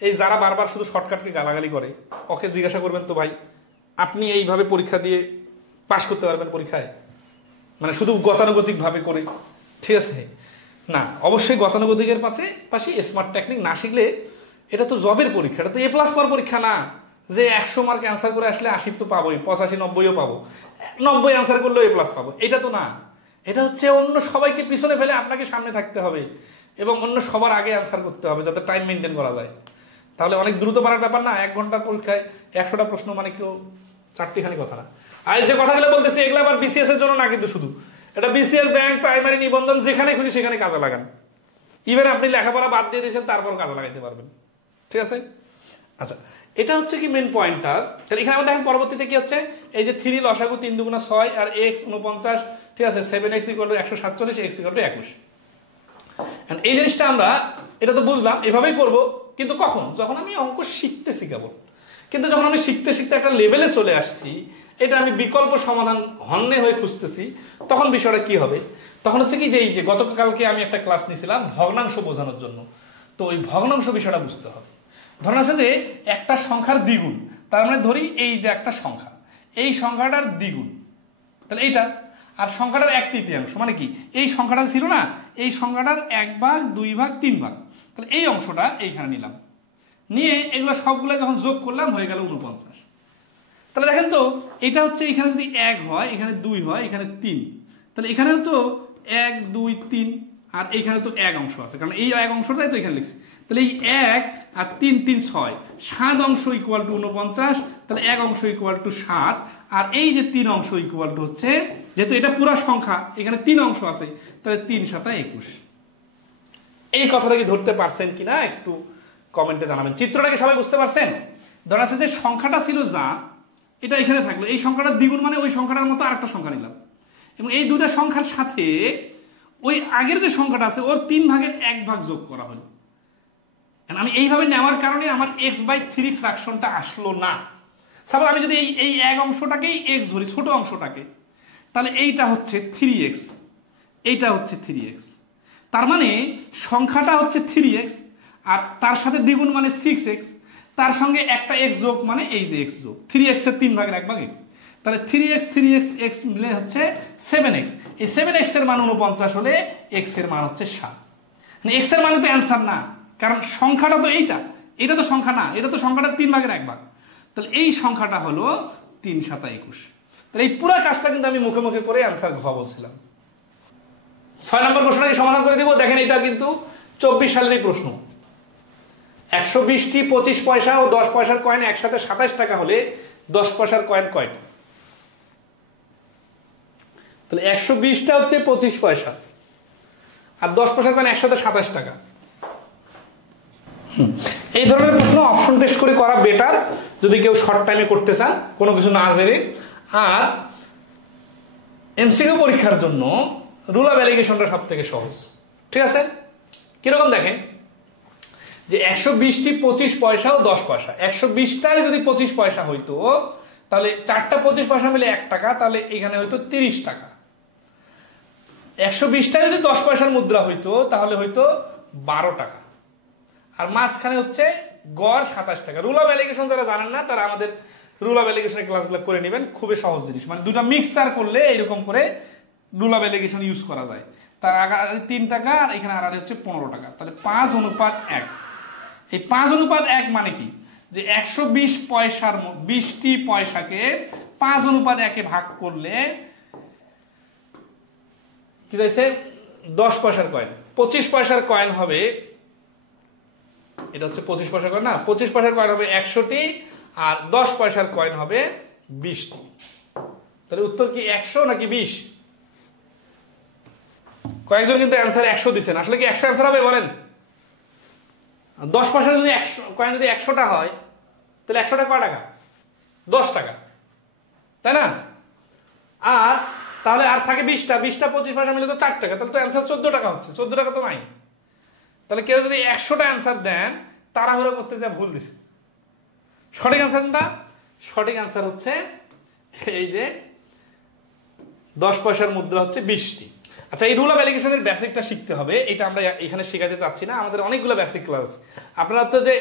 এই যারা বারবার শুধু শর্টকাটকে গালাগালি করে ওকে জিজ্ঞাসা করবেন, তো ভাই আপনি এইভাবে পরীক্ষা দিয়ে পাশ করতে পারবেন পরীক্ষায়, মানে শুধু গতানুগতিক ভাবে করে? ঠিক আছে না, অবশ্যই গতানুগতিকের পাশে স্মার্ট টেকনিক না শিখলে এটা তো জবের পরীক্ষা, এটা তো এ প্লাস পাওয়ার পরীক্ষা না যে 100 মার্ক অ্যান্সার করে আসলে 80 তো পাবোই, 85 90ও পাবো, 90 অ্যান্সার করলেও এ প্লাস পাবো, এটা তো না। এটা হচ্ছে অন্য সবাইকে পিছনে ফেলে আপনাকে সামনে থাকতে হবে এবং অন্য সবার আগে অ্যান্সার করতে হবে যাতে টাইম মেনটেন করা যায়। তাহলে অনেক দ্রুত পারার ব্যাপার না, 1 ঘন্টার পরীক্ষায় 100টা প্রশ্ন মানে কেউ 4টিখানি কথা না। আর যে কথাগুলো বলতেছি এগুলো আবার বিসিএস এর জন্য না, কিন্তু শুধু এটা বিসিএস, ব্যাংক, প্রাইমারি, নিবন্ধন যেখানে খুশি সেখানে কাজে লাগান। ইভেন আপনি লেখাপড়া বাদ দিয়ে দিয়েছেন তারপর কাজে লাগাইতে পারবেন। ঠিক আছে, আচ্ছা এটা হচ্ছে কি মেন পয়েন্টটা। তাহলে এখানে আমরা দেখেন পরবর্তীতে কি হচ্ছে, এই যে 3 লসাগু 3 দুগুণা 6 আর x 49, ঠিক আছে, 7x = 147, x = 21। এই জিনিসটা আমরা এটা তো বুঝলাম, এভাবেই করব, কিন্তু কখন? যখন আমি অঙ্ক শিখতেছি কেবল। কিন্তু যখন আমি শিখতে শিখতে একটা লেভেলে চলে আসছি, এটা আমি বিকল্প সমাধান হন্যে হয়ে খুঁজতেছি, তখন বিষয়টা কি হবে? তখন হচ্ছে কি যে এই যে গতকালকে আমি একটা ক্লাস নিয়েছিলাম ভগ্নাংশ বোঝানোর জন্য, তো ওই ভগ্নাংশ বিষয়টা বুঝতে হবে। ধরুন আছে যে একটা সংখ্যার দ্বিগুণ, তার মানে ধরি এই যে একটা সংখ্যা, এই সংখ্যাটার দ্বিগুণ, তাহলে এইটা, আর সংখ্যাটার 1/3, মানে কি এই সংখ্যাটা ছিল না, এই সংখ্যাটার 1 ভাগ 2 ভাগ 3 ভাগ, তাহলে এই অংশটা এইখানে নিলাম, নিয়ে এগুলো সবগুলো যখন যোগ করলাম হয়ে গেল 49। তাহলে দেখেন তো এটা হচ্ছে এখানে যদি 1 হয়, এখানে 2 হয়, এখানে 3, তাহলে এখানেও তো 1 2 3, আর এইখানে তো 1 অংশ আছে, কারণ এই 1 অংশটাই তো এখানে লিখছি। তাহলে এই 1 আর 3 3 6, 7 অংশ = 49, তাহলে 1 অংশ = 7, আর এই যে 3 অংশ = হচ্ছে, যেহেতু এটা পুরো সংখ্যা এখানে 3 অংশ আছে, তাহলে 3 × 7 = 21। এই কথাটা কি ধরতে পারছেন কিনা একটু কমেন্টে জানাবেন। চিত্রটা কি সবাই বুঝতে পারছেন? ধরা আছে যে সংখ্যাটা ছিল যা, এটা এখানে থাকলো, এই সংখ্যাটার দ্বিগুণ মানে ওই সংখ্যাটার মতো আরেকটা সংখ্যা নিলাম, এবং এই দুটা সংখ্যার সাথে ওই আগের যে সংখ্যাটা আছে ওর 3 ভাগের 1 ভাগ যোগ করা হলো। আমি এইভাবে নেওয়ার কারণে আমার x/3 ফ্র্যাকশনটা আসলো না। সাপোজ আমি যদি এই 1 অংশটাকেই x ধরি, ছোট অংশটাকে, তাহলে এইটা হচ্ছে 3x, এইটা হচ্ছে 3x, তার মানে সংখ্যাটা হচ্ছে 3x, আর তার সাথে দ্বিগুণ মানে 6x, তার সঙ্গে একটা x যোগ মানে এই যে x যোগ, 3x এর 3 ভাগের 1 ভাগ x, তাহলে 3x 3x x মিলে হচ্ছে 7x। এই 7x এর মান 49 হলে x এর মান হচ্ছে 7। মানে x এর মানে তো অ্যান্সার না, কারণ সংখ্যাটা তো এইটা, এটা তো সংখ্যা না, এটা তো সংখ্যাটার 3 ভাগের 1 ভাগ, তাহলে এই সংখ্যাটা হলো 3 × 7 = 21। তাহলে এই পুরো কাজটা কিন্তু আমি মুখে মুখে করে অ্যান্সার ঘ বলছিলাম। 6 নম্বর প্রশ্নটাকে সমাধান করে দিব। দেখেন এটা কিন্তু 24 সালেরই প্রশ্ন। 120টি 25 পয়সা ও 10 পয়সার কয়েন একসাথে 27 টাকা হলে 10 পয়সার কয়েন কয়টা? তাহলে 120টা হচ্ছে 25 পয়সা আর 10 পয়সার কয়েন একসাথে 27 টাকা। এই ধরনের প্রশ্ন অপশন টেস্ট করে করা বেটার যদি কেউ শর্ট টাইমে করতে চান, কোনো কিছু না জেনে। আর এমসিকিউ পরীক্ষার জন্য রুল অফ অ্যালিগেশনটা সব থেকে সহজ। ঠিক আছে, কিরকম দেখেন যে 120টি 25 পয়সা ও 10 পয়সা, 120টায় যদি 25 পয়সা হইতো তাহলে 4টা 25 পয়সা মিলে 1 টাকা, তাহলে এখানে হইতো 30 টাকা। 120টায় যদি 10 পয়সার মুদ্রা হইতো তাহলে হইতো 12 টাকা, আর মাঝখানে হচ্ছে গড় 27 টাকা। রুল অফ অ্যালিগেশন যারা জানেন না তারা আমাদের রুল অফ অ্যালিগেশনের ক্লাসগুলো করে নেবেন, খুবই সহজ জিনিস। মানে দুটা মিক্সচার করলে এইরকম করে রুল অফ অ্যালিগেশন ইউজ করা যায়। তার আগে 3 টাকা আর এখানে আর হচ্ছে 15 টাকা, তাহলে 5:1। এই 5:1 মানে কি, যে 120 পয়সার 20টি পয়সাকে 5:1 ভাগ করলে কি যাইছে 10 পয়সার কয়েন। 25 পয়সার কয়েন হবে, এটা হচ্ছে 25 পয়সার কয়েন না, 25 পয়সার কয়েন হবে 100টি আর 10 পয়সার কয়েন হবে 20টি। তাহলে উত্তর কি 100 নাকি 20? কয়েকজন কিন্তু অ্যান্সার 100 দিচ্ছেন, আসলে কি 100 অ্যান্সার হবে বলেন? 10 পয়সার যদি 100 কয়েন যদি 100টা হয় তাহলে 100টা কয় টাকা? 10 টাকা, তাই না? আর তাহলে আর থাকে 20টা, 20টা 25 পয়সা মিলে তো 4 টাকা, তাহলে তো অ্যান্সার 14 টাকা হচ্ছে। 14 টাকা তো নাই। তাহলে কেউ যদি 100টা অ্যান্সার দেন তাড়াহুড়ো করতে যা ভুল দিছে। সঠিক অ্যান্সারটা, সঠিক অ্যান্সার হচ্ছে এই যে 10 পয়সার মুদ্রা হচ্ছে 20টি। আচ্ছা, এই রুল অফ অ্যালিগেশনের বেসিকটা শিখতে হবে, এটা আমরা এখানে শেখাতে চাচ্ছি না, আমাদের অনেকগুলো বেসিক ক্লাস। আপনারা তো যে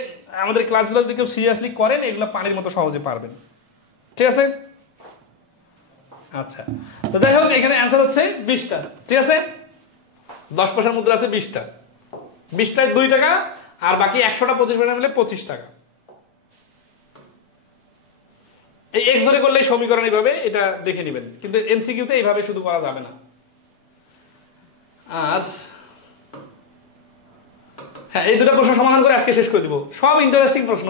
আমাদের ক্লাসগুলো যদি কেউ সিরিয়াসলি করেন, এগুলো পানির মতো সহজে পারবেন, ঠিক আছে? আচ্ছা, তো যাই হোক, এখানে অ্যান্সার হচ্ছে 20টা, ঠিক আছে? 10 পয়সার মুদ্রা আছে 20টা, 20টায় 2 টাকা, আর বাকি 100টা 25 পয়সা মিলে 25 টাকা। এই এক্স ধরে করলে সমীকরণ এইভাবে এটা দেখে নেবেন, কিন্তু এমসিকিউতে এইভাবে শুধু করা যাবে না। আর হ্যাঁ, এই দুটো প্রশ্ন সমাধান করে আজকে শেষ করে দিব, সব ইন্টারেস্টিং প্রশ্ন।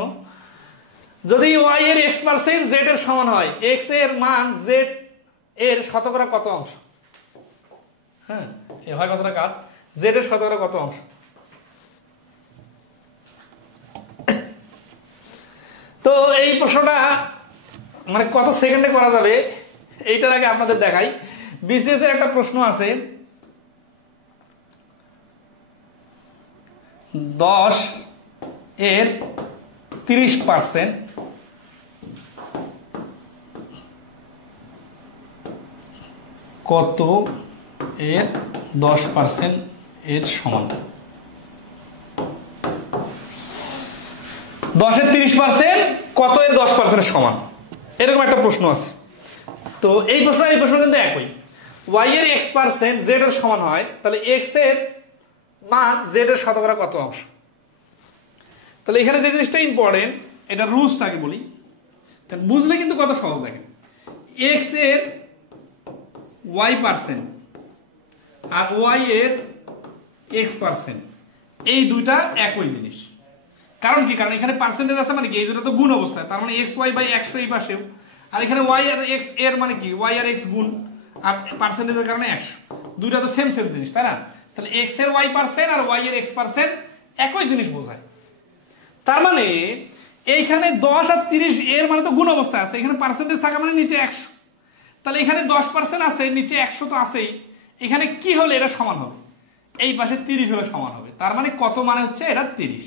যদি ওয়াই এর x% জেড এর সমান হয়, এক্স এর মান জেড এর শতকরা কত অংশ? হ্যাঁ, এই হয় কতটা কাট, জেড এর শতকরা কত অংশ? তো এই প্রশ্নটা মানে কত সেকেন্ডে করা যাবে, এইটার আগে আপনাদের দেখাই। বিসিএস এর একটা প্রশ্ন আছে, 10 এর 30% কত এর 10% এর সমান? 10 এর 30% কত এর 10% এর সমান, এরকম একটা প্রশ্ন আছে। তো এই প্রশ্ন কিন্তু একই। y এর x% z এর সমান হয়, তাহলে x এর মান z এর শতকরা কত অংশ? তাহলে এখানে যে জিনিসটা ইম্পর্টেন্ট, এটা রুলসটাকে বলি, বুঝলে কিন্তু কত সহজ। দেখেন, x এর y% আর y এর x%, এই দুইটা একই জিনিস। কারণ কি? কারণ এখানে পার্সেন্টেজ আছে, মানে কি এই দুটো তো গুণ অবস্থায়, তার মানে xy/100 এই পাশেও, আর এখানে y আর x এর মানে কি y আর x গুণ, আর পার্সেন্টেজের কারণে 100, দুইটা তো সেম জিনিস, তাই না? তাহলে x এর y% আর y এর x% একই জিনিস বোঝায়। তার মানে এইখানে 10 আর 30 এর মানে তো গুণ অবস্থায় আছে, এখানে পার্সেন্টেজ থাকা মানে নিচে 100, তাহলে এখানে 10% আছে, নিচে 100 তো আছেই, এখানে কি হলে এটা সমান হবে? এই পাশে 30 হলে সমান হবে। তার মানে কত মানে হচ্ছে এটা 30।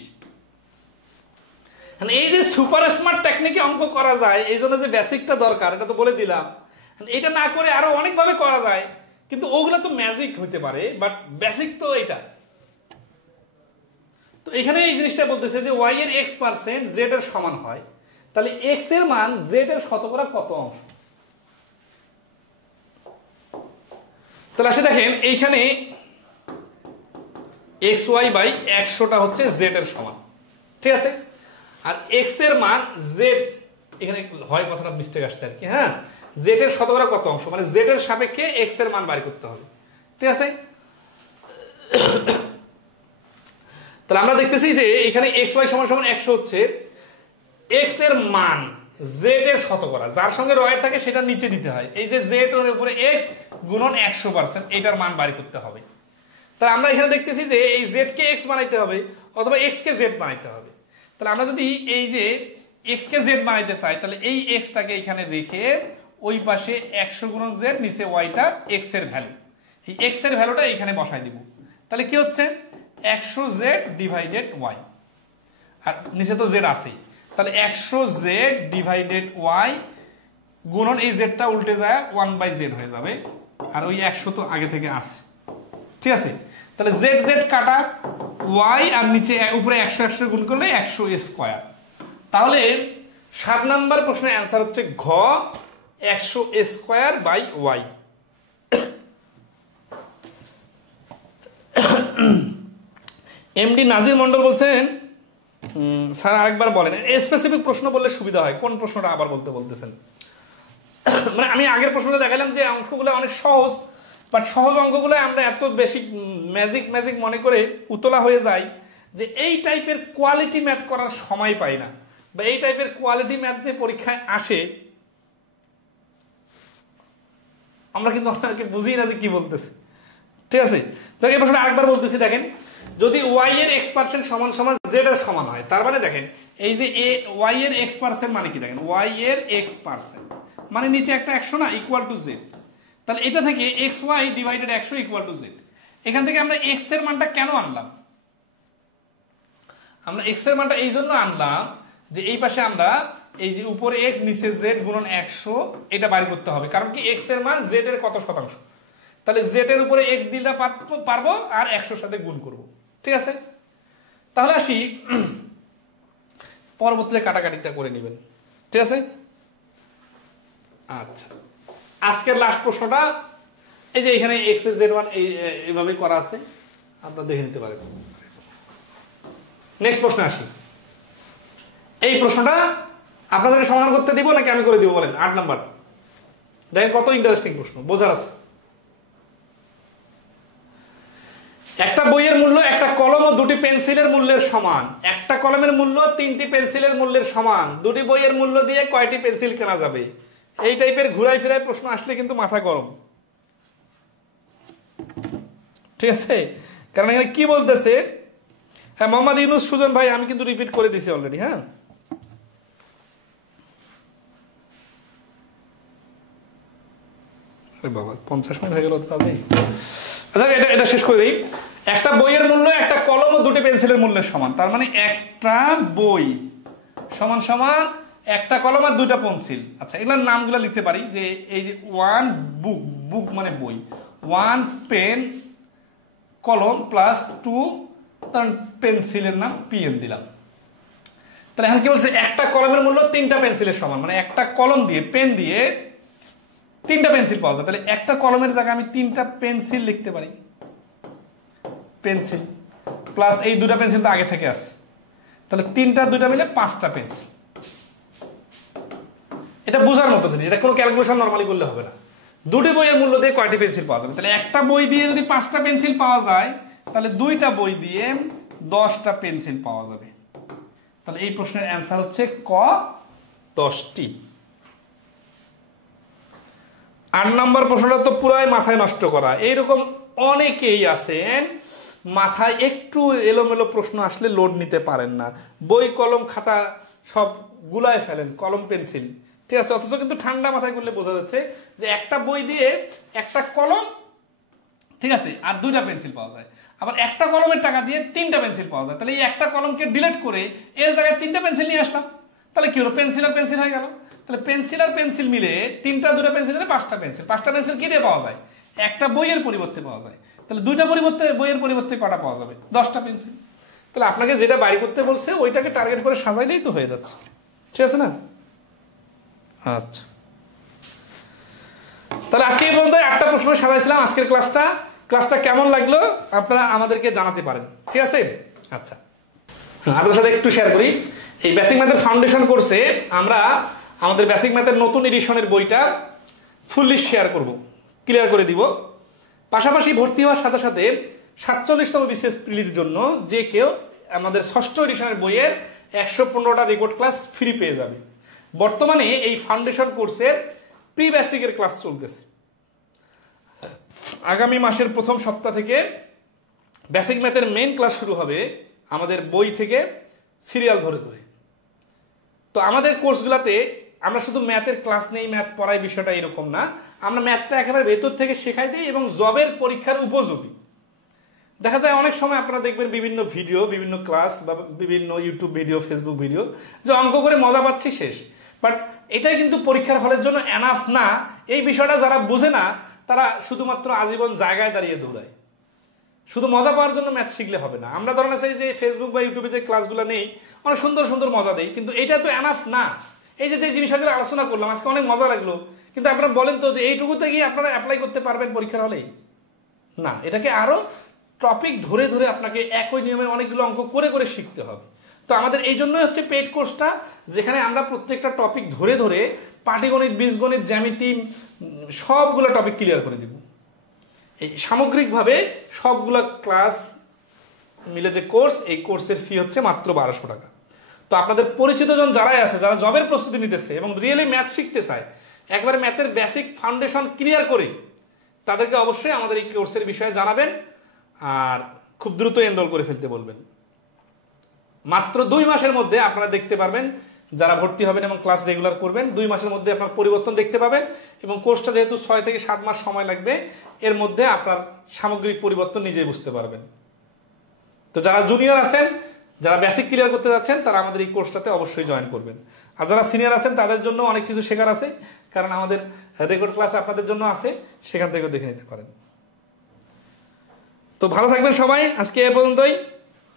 এই যে সুপার স্মার্ট টেকনিকে অঙ্ক করা যায়, এই জন্য যে বেসিকটা দরকার এটা তো বলে দিলাম। এটা না করে আরো অনেকভাবে করা যায়, কিন্তু ওগুলা তো ম্যাজিক হইতে পারে, বাট বেসিক তো এটা। তো এখানে এই জিনিসটা বলতেছে যে y এর x% z এর সমান হয়, তাহলে x এর মান z এর শতকরা কত অংশ? তাহলে আসে দেখেন, এইখানে xy/100টা হচ্ছে z এর সমান, ঠিক আছে? আর x এর মান z, এখানে হয় কথাটা মিস্টেক আসছে আর কি, হ্যাঁ, z এর শতকরা কত অংশ, মানে z এর সাপেক্ষে x এর মান বের করতে হবে, ঠিক আছে? তাহলে আমরা দেখতেছি যে এখানে xy = 100 হচ্ছে x এর মান z এর শতকরা, যার সঙ্গে রয় থাকে সেটা নিচে দিতে হয়। এই যে z এর উপরে x গুণন 100%, এটার মান বের করতে হবে। তাহলে আমরা এখানে দেখতেছি যে এই z কে x বানাইতে হবে, অথবা x কে z বানাইতে হবে। তাহলে আমরা যদি এই যে x কে z বানাইতে চাই, তাহলে এই x টাকে এখানে রেখে ওই পাশে 100 গুণন z, নিচে y টা x এর ভ্যালু, এই x এর ভ্যালুটা এখানে বসাই দিব। তাহলে কি হচ্ছে 100z ডিভাইডেড y, আর নিচে তো z আছেই, তাহলে 100z ডিভাইডেড y গুণন এই z টা উল্টে যায় 1/z হয়ে যাবে, আর ওই 100 তো আগে থেকে আছে, ঠিক আছে? তাহলে z z কাটা, y আর নিচে উপরে 100 গুণ করলে 100 স্কয়ার। তাহলে 7 নাম্বার প্রশ্নের অ্যান্সার হচ্ছে ঘ, 100 স্কয়ার বাই y। এমডি নাজির মন্ডল বলছেন, স্যার আরেকবার বলেন, স্পেসিফিক প্রশ্ন বললে সুবিধা হয়, কোন প্রশ্নটা আবার বলতেছেন? মানে আমি আগের প্রশ্নটা দেখালাম যে অঙ্কগুলো অনেক সহজ, বাট সহজ অঙ্কগুলো আমরা এত বেশি ম্যাজিক মনে করে উতলা হয়ে যাই যে এই টাইপের কোয়ালিটি ম্যাথ করার সময় পাই না, বা এই টাইপের কোয়ালিটি ম্যাথ যে পরীক্ষায় আসে আমরা কিন্তু আপনাকে বুঝি না যে কি বলতেছে, ঠিক আছে? তো এই প্রশ্নটা আরেকবার বলতেছি, দেখেন, যদি y এর x% সমান সমান z এর সমান হয়, তার মানে দেখেন এই যে y এর x% মানে কি? দেখেন y এর x% মানে নিচে একটা 100 না, ইকুয়াল টু z। তাহলে এটা থেকে xy divided 100 equal to z। এখান থেকে আমরা x এর মানটা কেন আনলাম? আমরা x এর মানটা এই জন্য আনলাম যে এই পাশে আমরা এই যে উপরে x নিচে z গুণন 100 এটা বাইর করতে হবে। কারণ কি x এর মান z এর কত শতাংশ? তাহলে জেড এর উপরে এক্স দিলে পারবো আর 100 সাথে গুণ করব। ঠিক আছে, তাহলে আসি পরবর্তীতে কাটাকাটিটা করে নেবেন। ঠিক আছে, আচ্ছা আজকের লাস্ট প্রশ্নটা এই যে এখানে এক্স এর z1 এইভাবে করা আছে, আপনারা দেখে নিতে পারেন। নেক্সট প্রশ্নে আসি। এই প্রশ্নটা আপনাদেরকে সমাধান করতে দিব নাকি আমি করে দিব বলেন? 8 নাম্বার, দেখেন কত ইন্টারেস্টিং প্রশ্ন, বোঝার আছে। একটা বইয়ের মূল্য একটা কলম ও দুটি পেন্সিলের মূল্যের সমান। একটা কলমের মূল্য 3টি পেন্সিলের মূল্যের সমান। দুটি বইয়ের মূল্য দিয়ে কয়টি পেন্সিল কেনা যাবে? এই টাইপের ঘুরাই ফিরাই প্রশ্ন আসলে কিন্তু মাথা গরম। ঠিক আছে, কারণ এখানে কি বলতেছে, হ্যাঁ মোহাম্মদ ইউনুস সুজন ভাই, আমি কিন্তু রিপিট করে দিছি অলরেডি। হ্যাঁ, বাবা 50 মিনিট হয়ে গেল তাহলে। আচ্ছা এটা শেষ করে দিই। একটা বইয়ের মূল্য একটা কলম ও দুটি পেন্সিলের মূল্যের সমান। তার মানে একটা বই সমান সমান একটা কলম আর দুইটা পেন্সিল। আচ্ছা এগুলোর নামগুলো লিখতে পারি, যে এই যে 1 বুক, বুক মানে বই, 1 পেন কলম প্লাস 2 পেন্সিলের নাম পিএন দিলাম। তাহলে এখন কি বলছে, একটা কলমের মূল্য 3টা পেন্সিলের সমান, মানে একটা কলম দিয়ে পেন দিয়ে 3টা পেন্সিল পাওয়া যায়। তাহলে একটা কলমের জায়গায় আমি 3টা পেন্সিল লিখতে পারি, পেন্সিল প্লাস এই 2টা পেন্সিল তো আগে থেকে আছে, তাহলে 3টা 2টা মিলে 5টা পেন্সিল। এটা বোঝার মতো জিনিস, এটা কোনো ক্যালকুলেশন নরমালি করলে হবে না। দুটি বইয়ের মূল্য দিয়ে কয়টি পেন্সিল পাওয়া যাবে? তাহলে একটা বই দিয়ে যদি 5টা পেন্সিল পাওয়া যায়, তাহলে 2টা বই দিয়ে 10টা পেন্সিল পাওয়া যাবে। তাহলে এই প্রশ্নের অ্যান্সার হচ্ছে ক, 10টি। 8 নম্বর প্রশ্নটা তো পুরাই মাথায় নষ্ট করা। এইরকম অনেকেই আছেন মাথায় একটু এলোমেলো প্রশ্ন আসলে লোড নিতে পারেন না, বই কলম খাতা সব গুলায় ফেলেন, কলম পেন্সিল। ঠিক আছে, অথচ কিন্তু ঠান্ডা মাথায় করলে বোঝা যাচ্ছে যে একটা বই দিয়ে একটা কলম, ঠিক আছে, আর 2টা পেন্সিল পাওয়া যায়। আবার একটা কলমের টাকা দিয়ে 3টা পেন্সিল পাওয়া যায়। তাহলে এই একটা কলমকে ডিলিট করে এর জায়গায় 3টা পেন্সিল নিয়ে আসলাম, তাহলে কি হলো, পেন্সিল আর পেন্সিল হয়ে গেল। তাহলে পেন্সিল আর পেন্সিল মিলে 3টা 2টা পেন্সিল মিলে 5টা পেন্সিল। 5টা পেন্সিল কি দিয়ে পাওয়া যায়? একটা বইয়ের পরিবর্তে পাওয়া যায়। তাহলে 2টা বইয়ের পরিবর্তে কটা পাওয়া যাবে? 10টা পেন্সিল। তাহলে আপনাকে যেটা বাইর করতে বলছে ওইটাকে টার্গেট করে সাজাইলেই তো হয়ে যাচ্ছে। ঠিক আছে না? আচ্ছা, তাহলে আজকে এই পর্যন্ত 8টা প্রশ্ন সাজাইছিলাম আজকের ক্লাসটা কেমন লাগলো আপনারা আমাদেরকে জানাতে পারেন। ঠিক আছে, আচ্ছা আপনাদের সাথে একটু শেয়ার করি। এই বেসিক ম্যাথের ফাউন্ডেশন কোর্সে আমরা আমাদের বেসিক ম্যাথের নতুন এডিশনের বইটা ফুললি শেয়ার করব, ক্লিয়ার করে দিব। পাশাপাশি ভর্তি হওয়ার সাথে সাথে 47তম বিশেষ প্রিলির জন্য যে কেউ আমাদের 6ষ্ঠ এডিশনের বইয়ের 115টা রেকর্ড ক্লাস ফ্রি পেয়ে যাবে। বর্তমানে এই ফাউন্ডেশন কোর্সের প্রি বেসিকের ক্লাস চলতেছে। আগামী মাসের প্রথম সপ্তাহ থেকে বেসিক ম্যাথের মেইন ক্লাস শুরু হবে আমাদের বই থেকে সিরিয়াল ধরে ধরে। তো আমাদের কোর্সগুলোতে আমরা শুধু ম্যাথের ক্লাস নেই, ম্যাথ পড়াই, বিষয়টা এরকম না। আমরা ম্যাথটা একেবারে ভেতর থেকে শেখাই দিই এবং জবের পরীক্ষার উপযোগী। দেখা যায় অনেক সময় আপনারা দেখবেন বিভিন্ন ভিডিও, বিভিন্ন ক্লাস বা বিভিন্ন ইউটিউব ভিডিও, ফেসবুক ভিডিও, যে অঙ্ক করে মজা পাচ্ছি শেষ, বাট এটাই কিন্তু পরীক্ষার হলের জন্য এনাফ না। এই বিষয়টা যারা বুঝে না তারা শুধুমাত্র আজীবন জায়গায় দাঁড়িয়ে দৌড়ায়। শুধু মজা পাওয়ার জন্য ম্যাথ শিখলে হবে না। আমরা ধরেন সেই যে ফেসবুক বা ইউটিউবে যে ক্লাসগুলো নেই, অনেক সুন্দর সুন্দর মজা দেই, কিন্তু এটা তো এনাফ না। এই যে জিনিসগুলো আলোচনা করলাম আজকে অনেক মজা লাগলো, কিন্তু আপনারা বলেন তো যে এইটুকুতে গিয়ে আপনারা অ্যাপ্লাই করতে পারবেন পরীক্ষার হলেই? না, এটাকে আরো টপিক ধরে ধরে আপনাকে একই নিয়মে অনেকগুলো অঙ্ক করে করে শিখতে হবে। তো আমাদের এই জন্যই হচ্ছে পেইড কোর্সটা, যেখানে আমরা প্রত্যেকটা টপিক ধরে ধরে পাটিগণিত, বীজগণিত, জ্যামিতি সবগুলো টপিক ক্লিয়ার করে দিব। এই সামগ্রিকভাবে সবগুলো ক্লাস মিলে যে কোর্স, এই কোর্সের ফি হচ্ছে মাত্র 1200 টাকা। তো আপনাদের পরিচিত জন যারাই আছে, যারা জবের প্রস্তুতি নিতেছে এবং রিয়েলি ম্যাথ শিখতে চায়, একবারে ম্যাথের বেসিক ফাউন্ডেশন ক্লিয়ার করে, তাদেরকে অবশ্যই আমাদের এই কোর্সের বিষয়ে জানাবেন আর খুব দ্রুত এনরোল করে ফেলতে বলবেন। মাত্র 2 মাসের মধ্যে আপনারা দেখতে পারবেন, যারা ভর্তি হবেন এবং ক্লাস রেগুলার করবেন, 2 মাসের মধ্যে আপনার পরিবর্তন দেখতে পাবেন। এবং কোর্সটা যেহেতু 6 থেকে 7 মাস সময় লাগবে, এর মধ্যে আপনার সামগ্রিক পরিবর্তন নিজেই বুঝতে পারবেন। তো যারা জুনিয়র আছেন, যারা বেসিক ক্লিয়ার করতে যাচ্ছেন, তারা আমাদের এই কোর্সটাতে অবশ্যই জয়েন করবেন। আর যারা সিনিয়র আছেন তাদের জন্য অনেক কিছু শেখার আছে, কারণ আমাদের রেকর্ড ক্লাস আপনাদের জন্য আছে, সেখান থেকেও দেখে নিতে পারেন। তো ভালো থাকবেন সবাই, আজকে এ পর্যন্তই।